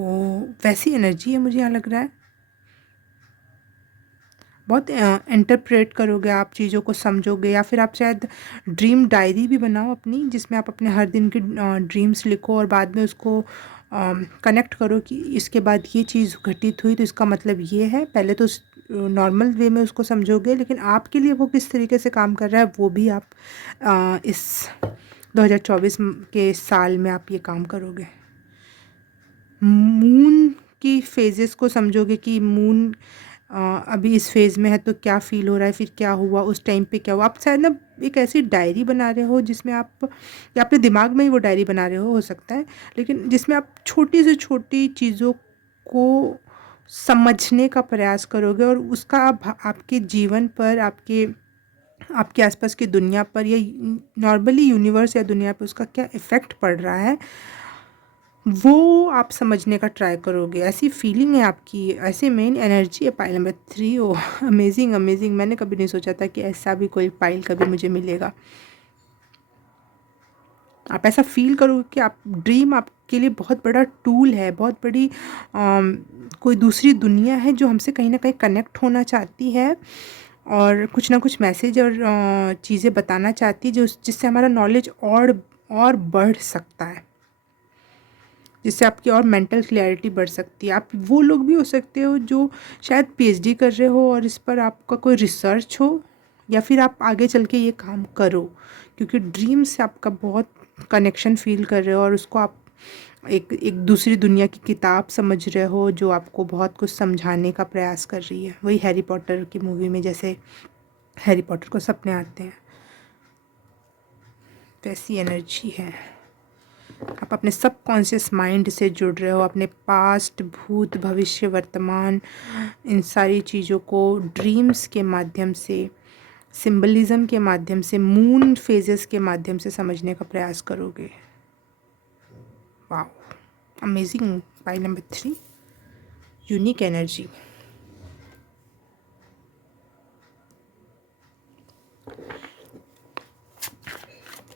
वैसी एनर्जी है मुझे यहाँ लग रहा है। बहुत इंटरप्रेट करोगे आप, चीज़ों को समझोगे, या फिर आप शायद ड्रीम डायरी भी बनाओ अपनी, जिसमें आप अपने हर दिन की ड्रीम्स लिखो, और बाद में उसको कनेक्ट करो कि इसके बाद ये चीज़ घटित हुई तो इसका मतलब ये है। पहले तो नॉर्मल वे में उसको समझोगे, लेकिन आपके लिए वो किस तरीके से काम कर रहा है वो भी आप इस 2024 के साल में आप ये काम करोगे। मून की फेजेस को समझोगे कि मून अभी इस फेज़ में है तो क्या फ़ील हो रहा है, फिर क्या हुआ, उस टाइम पे क्या हुआ। आप शायद ना एक ऐसी डायरी बना रहे हो जिसमें आप, या अपने दिमाग में ही वो डायरी बना रहे हो सकता है, लेकिन जिसमें आप छोटी से छोटी चीज़ों को समझने का प्रयास करोगे, और उसका आप आपके जीवन पर, आपके आपके आसपास की दुनिया पर, या नॉर्मली यूनिवर्स या दुनिया पर उसका क्या इफ़ेक्ट पड़ रहा है वो आप समझने का ट्राई करोगे। ऐसी फीलिंग है आपकी, ऐसे मेन एनर्जी है पाइल नंबर 3। ओ अमेजिंग अमेजिंग, मैंने कभी नहीं सोचा था कि ऐसा भी कोई पाइल कभी मुझे मिलेगा। आप ऐसा फील करोगे कि आप ड्रीम आपके लिए बहुत बड़ा टूल है, बहुत बड़ी कोई दूसरी दुनिया है जो हमसे कहीं ना कहीं कनेक्ट होना चाहती है, और कुछ ना कुछ मैसेज और चीज़ें बताना चाहती है जो जिससे हमारा नॉलेज और बढ़ सकता है, जिससे आपकी और मेंटल क्लैरिटी बढ़ सकती है। आप वो लोग भी हो सकते हो जो शायद पीएचडी कर रहे हो और इस पर आपका कोई रिसर्च हो, या फिर आप आगे चल के ये काम करो, क्योंकि ड्रीम से आपका बहुत कनेक्शन फील कर रहे हो, और उसको आप एक एक दूसरी दुनिया की किताब समझ रहे हो जो आपको बहुत कुछ समझाने का प्रयास कर रही है। वही हैरी पॉटर की मूवी में जैसे हैरी पॉटर को सपने आते हैं, वैसी एनर्जी है। आप अपने सबकॉन्शियस माइंड से जुड़ रहे हो, अपने पास्ट, भूत, भविष्य, वर्तमान, इन सारी चीज़ों को ड्रीम्स के माध्यम से, सिंबलिज्म के माध्यम से, मून फेजेस के माध्यम से समझने का प्रयास करोगे। वाह, amazing. Pile number 3, unique energy.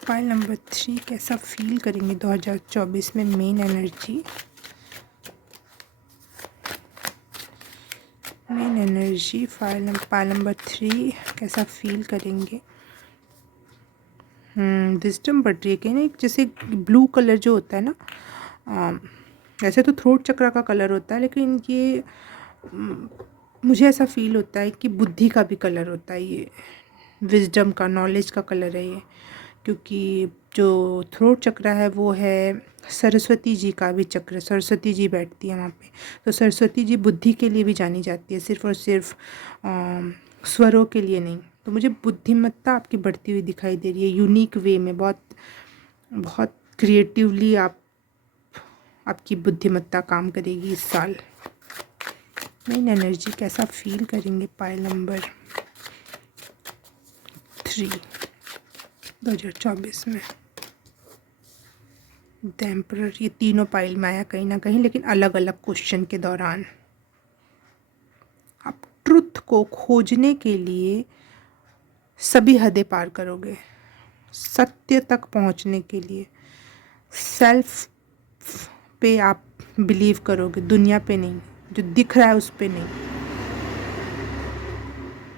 Pile number 3 कैसा फील करेंगे 2024 में, main energy, main energy pile number 3 कैसा फील करेंगे। विजडम बढ़ रही है कहीं ना, एक जैसे ब्लू कलर जो होता है ना, वैसे तो थ्रोट चक्र का कलर होता है, लेकिन ये मुझे ऐसा फील होता है कि बुद्धि का भी कलर होता है ये, विजडम का, नॉलेज का कलर है ये। क्योंकि जो थ्रोट चक्र है वो है सरस्वती जी का भी चक्र, सरस्वती जी बैठती है वहाँ पे। तो सरस्वती जी बुद्धि के लिए भी जानी जाती है, सिर्फ और सिर्फ स्वरों के लिए नहीं। तो मुझे बुद्धिमत्ता आपकी बढ़ती हुई दिखाई दे रही है, यूनिक वे में, बहुत बहुत क्रिएटिवली आपकी बुद्धिमत्ता काम करेगी इस साल। मेन एनर्जी कैसा फील करेंगे पाइल नंबर 3 2024 में। द एम्परर, ये तीनों पाइल में आया कहीं ना कहीं, लेकिन अलग अलग क्वेश्चन के दौरान। आप ट्रुथ को खोजने के लिए सभी हदें पार करोगे, सत्य तक पहुंचने के लिए सेल्फ पे आप बिलीव करोगे, दुनिया पे नहीं, जो दिख रहा है उस पे नहीं।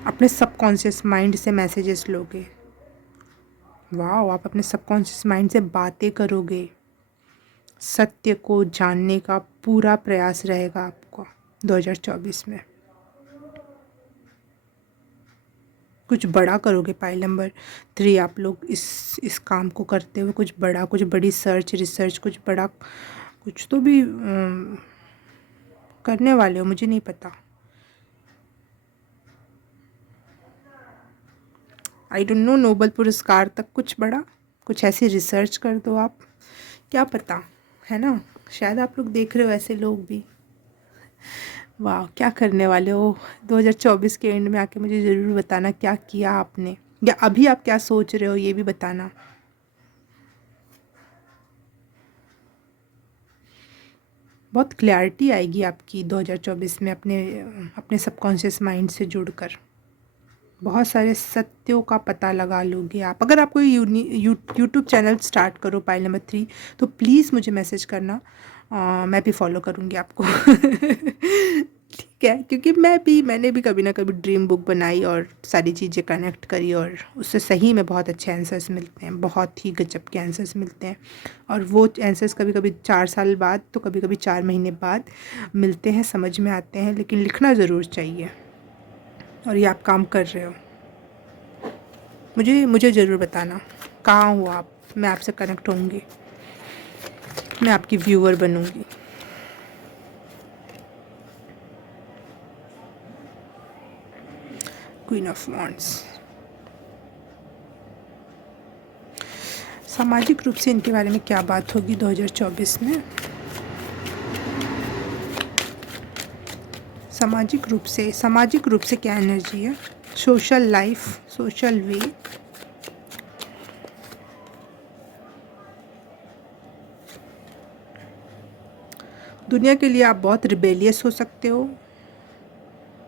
अपने सबकॉन्शियस माइंड से मैसेजेस लोगे। वाह, आप अपने सबकॉन्शियस माइंड से बातें करोगे, सत्य को जानने का पूरा प्रयास रहेगा आपको 2024 में। कुछ बड़ा करोगे पाइल नंबर 3 आप लोग, इस काम को करते हुए कुछ बड़ा, कुछ बड़ी सर्च रिसर्च, कुछ बड़ा, कुछ तो भी करने वाले हो, मुझे नहीं पता। आई डोंट नो, नोबल पुरस्कार तक कुछ बड़ा, कुछ ऐसी रिसर्च कर दो आप, क्या पता, है ना। शायद आप लोग देख रहे हो ऐसे लोग भी। वाह, क्या करने वाले हो 2024 के एंड में आके, मुझे ज़रूर बताना क्या किया आपने, या अभी आप क्या सोच रहे हो ये भी बताना। बहुत क्लैरिटी आएगी आपकी 2024 में अपने अपने सबकॉन्शियस माइंड से जुड़कर। बहुत सारे सत्यों का पता लगा लोगे आप। अगर आप कोई यूट्यूब चैनल स्टार्ट करो पाइल नंबर 3, तो प्लीज़ मुझे मैसेज करना, मैं भी फॉलो करूँगी आपको। ठीक है, क्योंकि मैंने भी कभी ना कभी ड्रीम बुक बनाई और सारी चीज़ें कनेक्ट करी, और उससे सही में बहुत अच्छे आंसर्स मिलते हैं, बहुत ही गजब के आंसर्स मिलते हैं। और वो आंसर्स कभी कभी 4 साल बाद, तो कभी कभी 4 महीने बाद मिलते हैं, समझ में आते हैं, लेकिन लिखना ज़रूर चाहिए। और ये आप काम कर रहे हो। मुझे ज़रूर बताना कहाँ हो आप, मैं आपसे कनेक्ट होंगी, मैं आपकी व्यूअर बनूंगी। क्वीन ऑफ वॉन्ड्स, सामाजिक रूप से इनके बारे में क्या बात होगी 2024 में। सामाजिक रूप से क्या एनर्जी है, सोशल लाइफ, सोशल वे। दुनिया के लिए आप बहुत रिबेलियस हो सकते हो,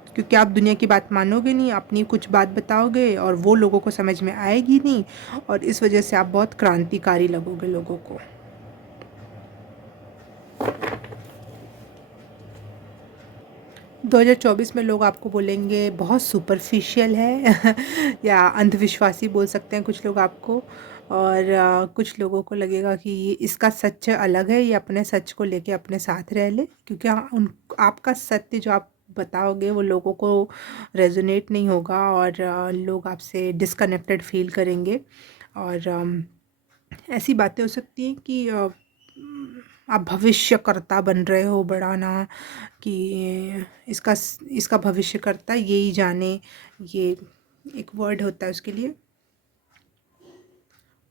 क्योंकि आप दुनिया की बात मानोगे नहीं, अपनी कुछ बात बताओगे और वो लोगों को समझ में आएगी नहीं, और इस वजह से आप बहुत क्रांतिकारी लगोगे लोगों को। दो 2024 में लोग आपको बोलेंगे बहुत सुपरफिशियल है या अंधविश्वासी बोल सकते हैं कुछ लोग आपको, और कुछ लोगों को लगेगा कि ये इसका सच अलग है, ये अपने सच को लेके अपने साथ रह ले, क्योंकि आपका सत्य जो आप बताओगे वो लोगों को रेजोनेट नहीं होगा, और लोग आपसे डिस्कनेक्टेड फील करेंगे। और ऐसी बातें हो सकती हैं कि आप भविष्यकर्ता बन रहे हो बड़ा ना, कि इसका इसका भविष्यकर्ता यही जाने, ये एक वर्ड होता है उसके लिए।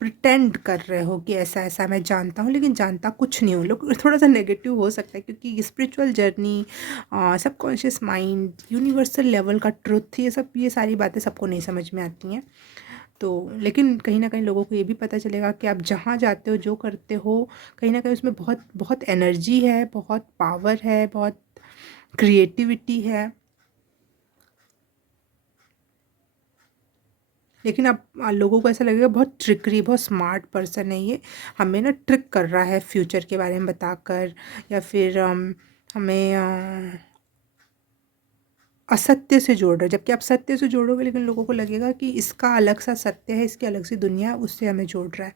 प्रिटेंड कर रहे हो कि ऐसा ऐसा मैं जानता हूँ, लेकिन जानता कुछ नहीं हो। लोग थोड़ा सा नेगेटिव हो सकता है, क्योंकि spiritual journey, subconscious mind, universal level का ट्रुथ, ये सारी बातें सबको नहीं समझ में आती हैं। तो लेकिन कहीं ना कहीं लोगों को ये भी पता चलेगा कि आप जहाँ जाते हो, जो करते हो, कहीं ना कहीं उसमें बहुत बहुत एनर्जी है, बहुत पावर है, बहुत क्रिएटिविटी है। लेकिन अब लोगों को ऐसा लगेगा बहुत ट्रिकरी, बहुत स्मार्ट पर्सन है ये, हमें ना ट्रिक कर रहा है फ्यूचर के बारे में बताकर, या फिर हमें असत्य से जोड़ रहे हो, जबकि आप सत्य से जोड़ोगे लेकिन लोगों को लगेगा कि इसका अलग सा सत्य है, इसकी अलग सी दुनिया है, उससे हमें जोड़ रहा है।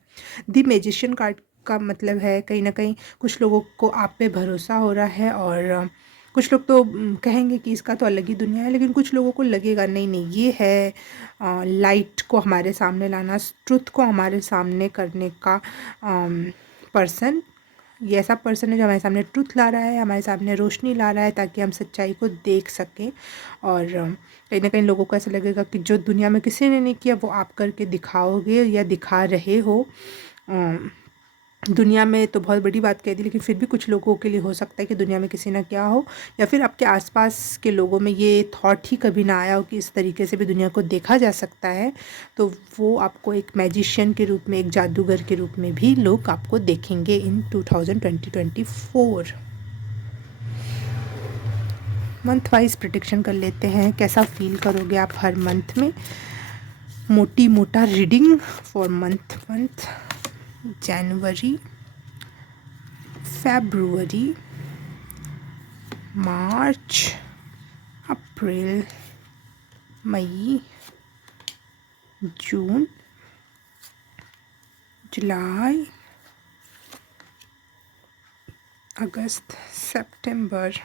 द मैजिशियन कार्ड का मतलब है कहीं ना कहीं कुछ लोगों को आप पे भरोसा हो रहा है, और कुछ लोग तो कहेंगे कि इसका तो अलग ही दुनिया है, लेकिन कुछ लोगों को लगेगा नहीं नहीं ये है लाइट को हमारे सामने लाना, ट्रुथ को हमारे सामने करने का पर्सन। ये ऐसा पर्सन है जो हमारे सामने ट्रुथ ला रहा है, हमारे सामने रोशनी ला रहा है, ताकि हम सच्चाई को देख सकें। और कहीं ना कहीं लोगों को ऐसा लगेगा कि जो दुनिया में किसी ने नहीं किया वो आप करके दिखाओगे या दिखा रहे हो। दुनिया में तो बहुत बड़ी बात कह दी, लेकिन फिर भी कुछ लोगों के लिए हो सकता है कि दुनिया में किसी ना क्या हो, या फिर आपके आसपास के लोगों में ये थॉट ही कभी ना आया हो कि इस तरीके से भी दुनिया को देखा जा सकता है। तो वो आपको एक मैजिशियन के रूप में, एक जादूगर के रूप में भी लोग आपको देखेंगे इन 2024। मंथ वाइज प्रिडिक्शन कर लेते हैं, कैसा फील करोगे आप हर मंथ में। मोटी मोटा reading for month January, February, March, April, May, June, July, August, September,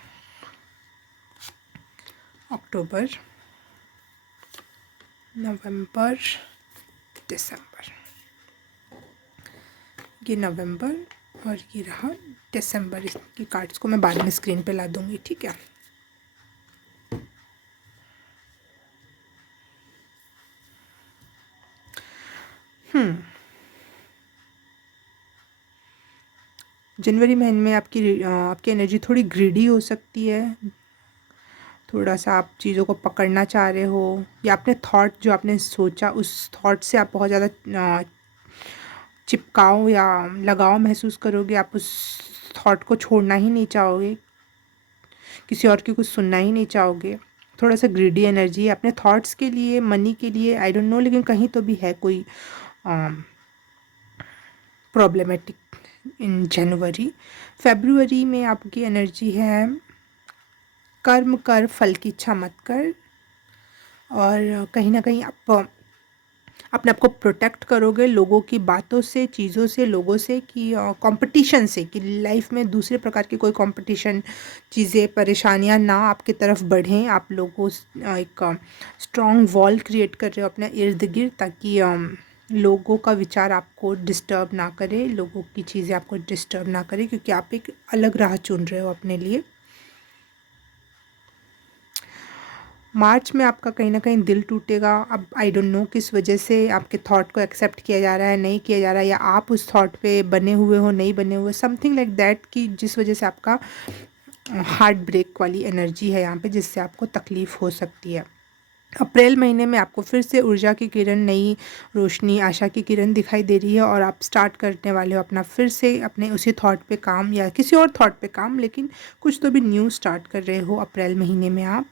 October, November, December. ये नवंबर और ये रहा दिसंबर। की कार्ड्स को मैं बाद में स्क्रीन पे ला दूंगी, ठीक है। जनवरी महीने में आपकी एनर्जी थोड़ी ग्रीडी हो सकती है, थोड़ा सा आप चीज़ों को पकड़ना चाह रहे हो, या अपने थॉट जो आपने सोचा उस थॉट से आप बहुत ज़्यादा चिपकाओ या लगाव महसूस करोगे। आप उस थॉट को छोड़ना ही नहीं चाहोगे, किसी और की कुछ सुनना ही नहीं चाहोगे। थोड़ा सा ग्रीडी एनर्जी है अपने थॉट्स के लिए, मनी के लिए, आई डोंट नो, लेकिन कहीं तो भी है कोई प्रॉब्लमेटिक इन जनवरी। फेब्रुअरी में आपकी एनर्जी है कर्म कर फल की इच्छा मत कर, और कहीं ना कहीं आप अपने आप को प्रोटेक्ट करोगे लोगों की बातों से, चीज़ों से, लोगों से, कि कंपटीशन से, कि लाइफ में दूसरे प्रकार की कोई कंपटीशन, चीज़ें, परेशानियां ना आपकी तरफ बढ़ें। आप लोगों एक स्ट्रॉन्ग वॉल क्रिएट कर रहे हो अपने इर्द गिर्द, ताकि लोगों का विचार आपको डिस्टर्ब ना करे, लोगों की चीज़ें आपको डिस्टर्ब ना करे, क्योंकि आप एक अलग राह चुन रहे हो अपने लिए। मार्च में आपका कहीं ना कहीं दिल टूटेगा। अब आई डोंट नो किस वजह से आपके थॉट को एक्सेप्ट किया जा रहा है, नहीं किया जा रहा है, या आप उस थॉट पे बने हुए हो, नहीं बने हुए, समथिंग लाइक दैट, कि जिस वजह से आपका हार्ट ब्रेक वाली एनर्जी है यहाँ पे, जिससे आपको तकलीफ़ हो सकती है। अप्रैल महीने में आपको फिर से ऊर्जा की किरण, नई रोशनी, आशा की किरण दिखाई दे रही है, और आप स्टार्ट करने वाले हो अपना फिर से अपने उसी थॉट पे काम, या किसी और थॉट पे काम, लेकिन कुछ तो भी न्यू स्टार्ट कर रहे हो अप्रैल महीने में आप।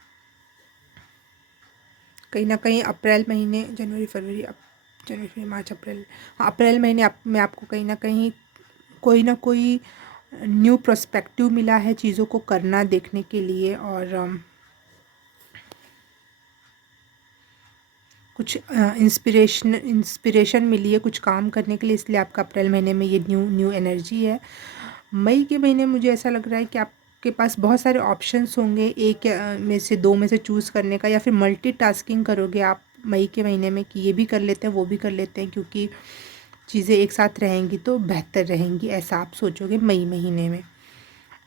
कहीं ना कहीं अप्रैल महीने, जनवरी, फरवरी, जनवरी, मार्च, अप्रैल, हाँ, अप्रैल महीने में आपको कहीं ना कोई न्यू पर्सपेक्टिव मिला है चीज़ों को करना, देखने के लिए, और कुछ इंस्पिरेशन मिली है कुछ काम करने के लिए, इसलिए आपका अप्रैल महीने में ये न्यू एनर्जी है। मई के महीने में मुझे ऐसा लग रहा है कि आपके पास बहुत सारे ऑप्शंस होंगे, एक में से, दो में से चूज़ करने का, या फिर मल्टीटास्किंग करोगे आप मई के महीने में, कि ये भी कर लेते हैं, वो भी कर लेते हैं, क्योंकि चीज़ें एक साथ रहेंगी तो बेहतर रहेंगी, ऐसा आप सोचोगे मई महीने में।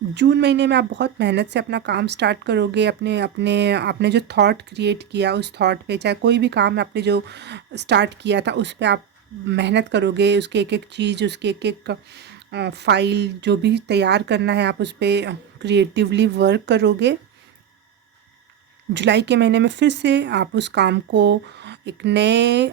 जून महीने में आप बहुत मेहनत से अपना काम स्टार्ट करोगे, अपने अपने आपने जो थॉट क्रिएट किया उस थॉट पे, चाहे कोई भी काम आपने जो स्टार्ट किया था उस पे आप मेहनत करोगे, उसके एक एक चीज़, उसके एक एक फाइल जो भी तैयार करना है आप उस पर क्रिएटिवली वर्क करोगे। जुलाई के महीने में फिर से आप उस काम को एक नए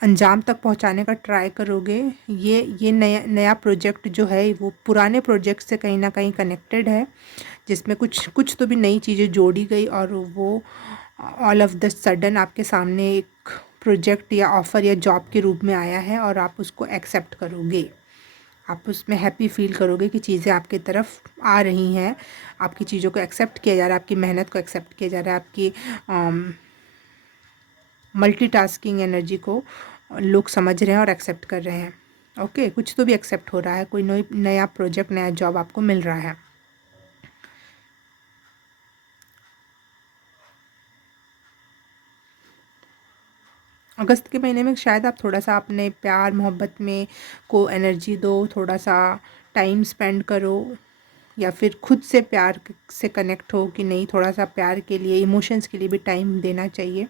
अंजाम तक पहुंचाने का ट्राई करोगे। ये नया प्रोजेक्ट जो है वो पुराने प्रोजेक्ट से कहीं ना कहीं कनेक्टेड है, जिसमें कुछ तो भी नई चीज़ें जोड़ी गई, और वो ऑल ऑफ द सडन आपके सामने एक प्रोजेक्ट या ऑफ़र या जॉब के रूप में आया है, और आप उसको एक्सेप्ट करोगे। आप उसमें हैप्पी फील करोगे कि चीज़ें आपकी तरफ आ रही हैं, आपकी चीज़ों को एक्सेप्ट किया जा रहा है, आपकी मेहनत को एक्सेप्ट किया जा रहा है, आपकी मल्टीटास्किंग एनर्जी को लोग समझ रहे हैं और एक्सेप्ट कर रहे हैं। ओके, कुछ तो भी एक्सेप्ट हो रहा है, कोई नया प्रोजेक्ट, नया जॉब आपको मिल रहा है। अगस्त के महीने में शायद आप थोड़ा सा अपने प्यार मोहब्बत में को एनर्जी दो, थोड़ा सा टाइम स्पेंड करो, या फिर खुद से प्यार से कनेक्ट हो कि नहीं, थोड़ा सा प्यार के लिए, इमोशंस के लिए भी टाइम देना चाहिए।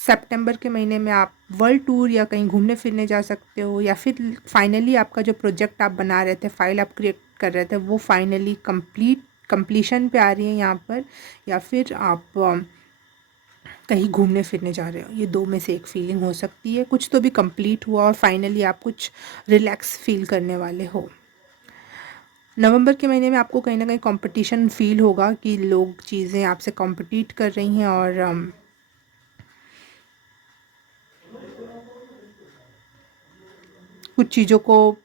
सितंबर के महीने में आप वर्ल्ड टूर या कहीं घूमने फिरने जा सकते हो, या फिर फाइनली आपका जो प्रोजेक्ट आप बना रहे थे, फाइल आप क्रिएट कर रहे थे, वो फाइनली कंप्लीशन पे आ रही है यहाँ पर, या फिर आप कहीं घूमने फिरने जा रहे हो। ये दो में से एक फीलिंग हो सकती है, कुछ तो भी कंप्लीट हुआ और फाइनली आप कुछ रिलैक्स फील करने वाले हो। नवंबर के महीने में आपको कहीं ना कहीं कंपटीशन फील होगा कि लोग चीज़ें आपसे कॉम्पिटिट कर रही हैं, और कुछ चीज़ों को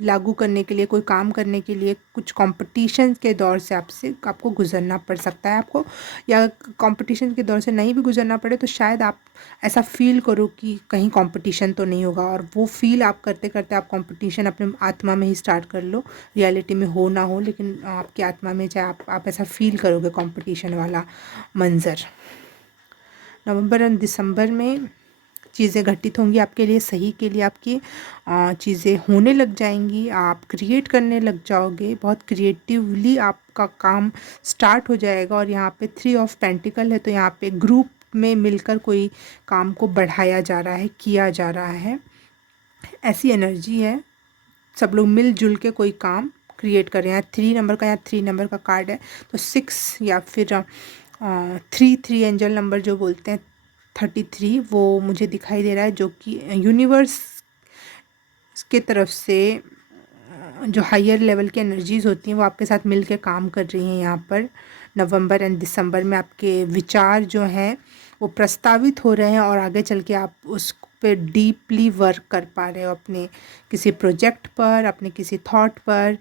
लागू करने के लिए, कोई काम करने के लिए कुछ कंपटीशन के दौर से आपको गुजरना पड़ सकता है आपको, या कंपटीशन के दौर से नहीं भी गुजरना पड़े तो शायद आप ऐसा फील करो कि कहीं कंपटीशन तो नहीं होगा, और वो फील आप करते करते आप कंपटीशन अपने आत्मा में ही स्टार्ट कर लो। रियलिटी में हो ना हो, लेकिन आपकी आत्मा में चाहे आप ऐसा फील करोगे कंपटीशन वाला मंज़र। नवंबर और दिसंबर में चीज़ें घटित होंगी आपके लिए, सही के लिए आपकी चीज़ें होने लग जाएंगी, आप क्रिएट करने लग जाओगे, बहुत क्रिएटिवली आपका काम स्टार्ट हो जाएगा। और यहाँ पे 3 ऑफ पेंटिकल है, तो यहाँ पे ग्रुप में मिलकर कोई काम को बढ़ाया जा रहा है, किया जा रहा है, ऐसी एनर्जी है। सब लोग मिलजुल के कोई काम क्रिएट कर रहे हैं। 3 नंबर का, यहाँ 3 नंबर का कार्ड है, तो 6 या फिर 3 एंजल नंबर जो बोलते हैं, 33, वो मुझे दिखाई दे रहा है, जो कि यूनिवर्स के तरफ से जो हायर लेवल की एनर्जीज़ होती हैं वो आपके साथ मिल के काम कर रही हैं। यहाँ पर नवंबर एंड दिसंबर में आपके विचार जो हैं वो प्रस्तावित हो रहे हैं, और आगे चल के आप उस पे डीपली वर्क कर पा रहे हो, अपने किसी प्रोजेक्ट पर, अपने किसी थॉट पर,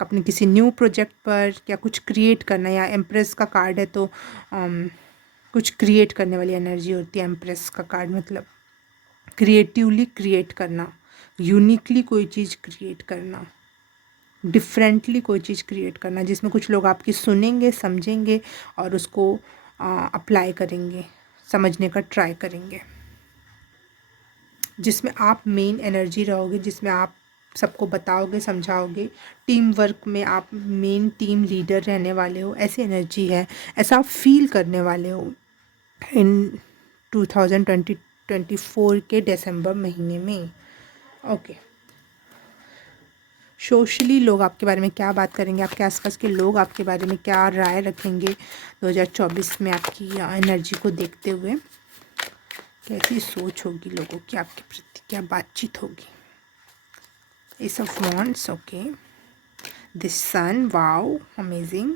अपने किसी न्यू प्रोजेक्ट पर, या कुछ क्रिएट करना। या एम्प्रेस का कार्ड है, तो कुछ क्रिएट करने वाली एनर्जी होती है एम्प्रेस का कार्ड, मतलब क्रिएटिवली क्रिएट करना, यूनिकली कोई चीज़ क्रिएट करना, डिफरेंटली कोई चीज़ क्रिएट करना, जिसमें कुछ लोग आपकी सुनेंगे, समझेंगे और उसको अप्लाई करेंगे, समझने का ट्राई करेंगे, जिसमें आप मेन एनर्जी रहोगे, जिसमें आप सबको बताओगे, समझाओगे, टीम वर्क में आप मेन टीम लीडर रहने वाले हो, ऐसी एनर्जी है, ऐसा आप फील करने वाले हो इन 2024 के दिसंबर महीने में। ओके, सोशली लोग आपके बारे में क्या बात करेंगे, आपके आसपास के लोग आपके बारे में क्या राय रखेंगे 2024 में आपकी एनर्जी को देखते हुए, कैसी सोच होगी लोगों की आपके प्रति, क्या बातचीत होगी। Ace of wands, okay, this sun, wow, amazing.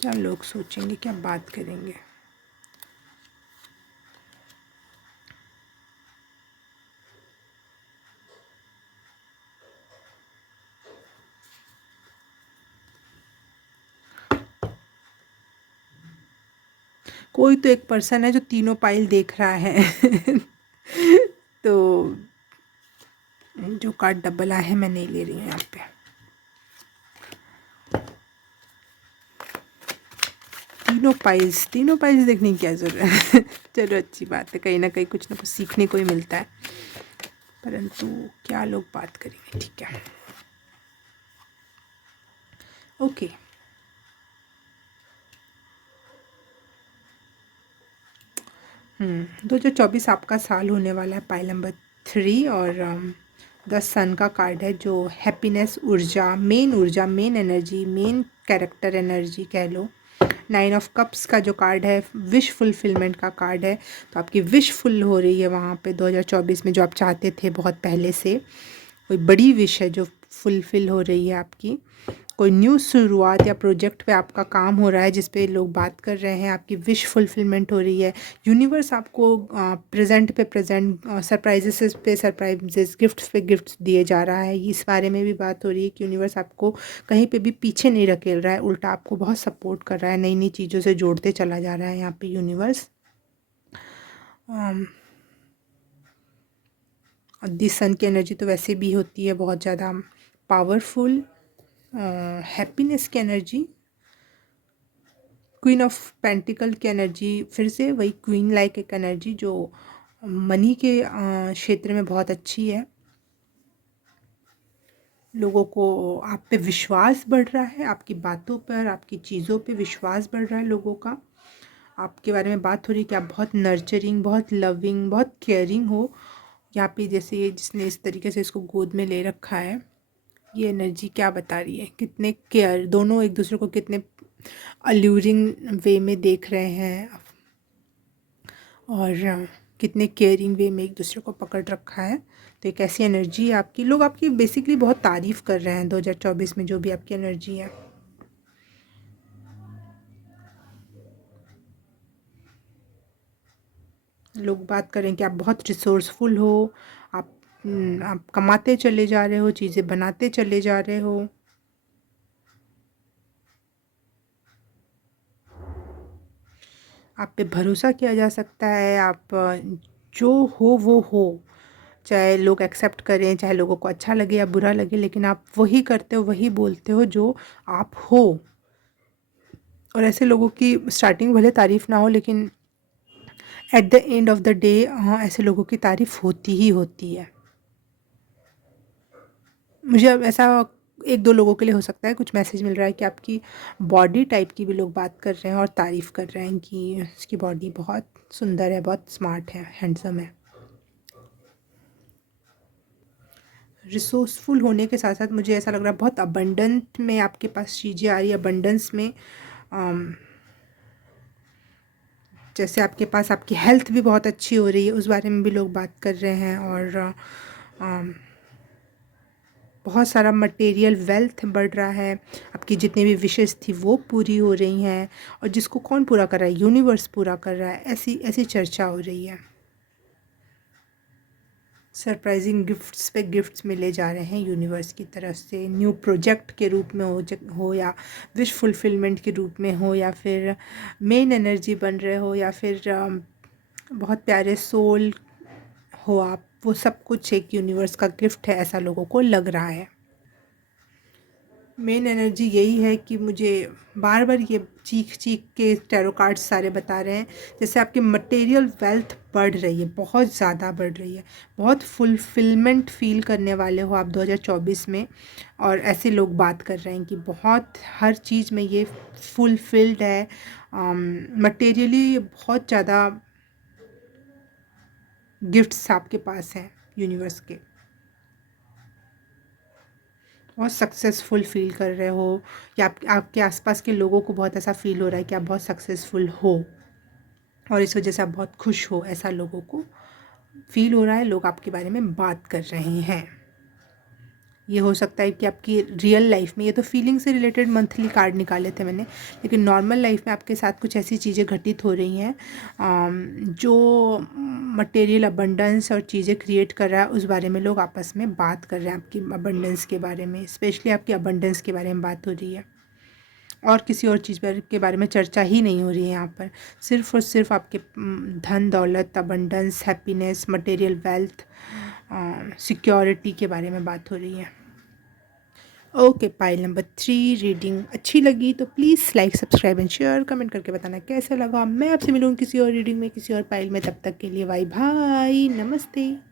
क्या लोग सोचेंगे, क्या बात करेंगे। कोई तो एक पर्सन है जो तीनों पाइल देख रहा है तो जो कार्ड डबल आया है मैं नहीं ले रही हूँ यहाँ पे। तीनों पाइल्स देखने की क्या ज़रूरत है चलो अच्छी बात है, कहीं ना कहीं कुछ ना कुछ सीखने को ही मिलता है, परंतु क्या लोग बात करेंगे, ठीक है। ओके, 2024 आपका साल होने वाला है, पाइल नंबर 3, और द सन का कार्ड है, जो हैप्पीनेस, ऊर्जा, main energy, main character energy कह लो, 9 ऑफ कप्स का जो कार्ड है विश फुलफिलमेंट का कार्ड है। तो आपकी विश फुल हो रही है वहाँ पे 2024 में, जो आप चाहते थे बहुत पहले से, कोई बड़ी विश है जो फुलफ़िल हो रही है आपकी। कोई न्यू शुरुआत या प्रोजेक्ट पे आपका काम हो रहा है जिस पे लोग बात कर रहे हैं, आपकी विश फुलफिलमेंट हो रही है। यूनिवर्स आपको प्रेजेंट पे प्रेजेंट, सरप्राइजेस पे सरप्राइजेस, गिफ्ट्स पे गिफ्ट्स दिए जा रहा है। इस बारे में भी बात हो रही है कि यूनिवर्स आपको कहीं पे भी पीछे नहीं रखेल रहा है, उल्टा आपको बहुत सपोर्ट कर रहा है, नई नई चीज़ों से जोड़ते चला जा रहा है यहाँ पे यूनिवर्स। दी सन की एनर्जी तो वैसे भी होती है बहुत ज़्यादा पावरफुल। हैप्पीनेस की एनर्जी, क्वीन ऑफ पेंटिकल की एनर्जी, फिर से वही क्वीन लाइक एक एनर्जी जो मनी के क्षेत्र में बहुत अच्छी है। लोगों को आप पे विश्वास बढ़ रहा है, आपकी बातों पर, आपकी चीज़ों पे विश्वास बढ़ रहा है लोगों का। आपके बारे में बात हो रही है कि आप बहुत नर्चरिंग, बहुत लविंग, बहुत केयरिंग हो। यहाँ पे जैसे ये जिसने इस तरीके से इसको गोद में ले रखा है, ये एनर्जी क्या बता रही है, कितने केयर, दोनों एक दूसरे को कितने अल्यूरिंग वे में देख रहे हैं और कितने केयरिंग वे में एक दूसरे को पकड़ रखा है। तो एक ऐसी एनर्जी है आपकी, लोग आपकी बेसिकली बहुत तारीफ़ कर रहे हैं 2024 में, जो भी आपकी एनर्जी है। लोग बात करें कि आप बहुत रिसोर्सफुल हो, आप कमाते चले जा रहे हो, चीज़ें बनाते चले जा रहे हो। आप पे भरोसा किया जा सकता है, आप जो हो वो हो, चाहे लोग एक्सेप्ट करें, चाहे लोगों को अच्छा लगे या बुरा लगे, लेकिन आप वही करते हो, वही बोलते हो जो आप हो। और ऐसे लोगों की स्टार्टिंग भले तारीफ़ ना हो, लेकिन at the end of the day ऐसे लोगों की तारीफ़ होती ही होती है। मुझे अब ऐसा एक दो लोगों के लिए हो सकता है कुछ मैसेज मिल रहा है कि आपकी बॉडी टाइप की भी लोग बात कर रहे हैं और तारीफ़ कर रहे हैं कि इसकी बॉडी बहुत सुंदर है, बहुत स्मार्ट है, हैंडसम है। रिसोर्सफुल होने के साथ साथ मुझे ऐसा लग रहा है बहुत अबंडेंट में आपके पास चीज़ें आ रही है, अबंडेंस में। जैसे आपके पास आपकी हेल्थ भी बहुत अच्छी हो रही है, उस बारे में भी लोग बात कर रहे हैं। और बहुत सारा मटेरियल वेल्थ बढ़ रहा है, आपकी जितनी भी विशेज़ थी वो पूरी हो रही हैं, और जिसको कौन पूरा कर रहा है, यूनिवर्स पूरा कर रहा है, ऐसी ऐसी चर्चा हो रही है। सरप्राइजिंग गिफ्ट्स पे गिफ्ट्स मिले जा रहे हैं यूनिवर्स की तरफ से, न्यू प्रोजेक्ट के रूप में हो या विश फुलफिलमेंट के रूप में हो, या फिर मेन एनर्जी बन रहे हो, या फिर बहुत प्यारे सोल हो आप, वो सब कुछ एक यूनिवर्स का गिफ्ट है, ऐसा लोगों को लग रहा है। मेन एनर्जी यही है कि मुझे बार बार ये चीख चीख के टैरो कार्ड्स सारे बता रहे हैं, जैसे आपकी मटेरियल वेल्थ बढ़ रही है, बहुत ज़्यादा बढ़ रही है, बहुत फुलफिलमेंट फील करने वाले हो आप 2024 में। और ऐसे लोग बात कर रहे हैं कि बहुत हर चीज़ में ये फुलफिल्ड है, मटेरियली बहुत ज़्यादा गिफ्ट्स आपके पास हैं यूनिवर्स के। बहुत सक्सेसफुल फील कर रहे हो, या आपके आसपास के लोगों को बहुत ऐसा फील हो रहा है कि आप बहुत सक्सेसफुल हो और इस वजह से आप बहुत खुश हो, ऐसा लोगों को फील हो रहा है, लोग आपके बारे में बात कर रहे हैं। ये हो सकता है कि आपकी रियल लाइफ में, ये तो फीलिंग से रिलेटेड मंथली कार्ड निकाले थे मैंने, लेकिन नॉर्मल लाइफ में आपके साथ कुछ ऐसी चीज़ें घटित हो रही हैं जो मटेरियल अबंडेंस और चीज़ें क्रिएट कर रहा है, उस बारे में लोग आपस में बात कर रहे हैं, आपकी अबंडेंस के बारे में, स्पेशली आपकी अबंडेंस के बारे में बात हो रही है। और किसी और चीज़ के बारे में चर्चा ही नहीं हो रही है यहाँ पर, सिर्फ़ और सिर्फ आपके धन दौलत, abundance, happiness, material wealth, security के बारे में बात हो रही है। ओके, पाइल नंबर 3 रीडिंग अच्छी लगी तो please like, subscribe and share, comment करके बताना कैसा लगा। मैं आपसे मिलूँगी किसी और रीडिंग में, किसी और पाइल में, तब तक के लिए बाय बाय, नमस्ते।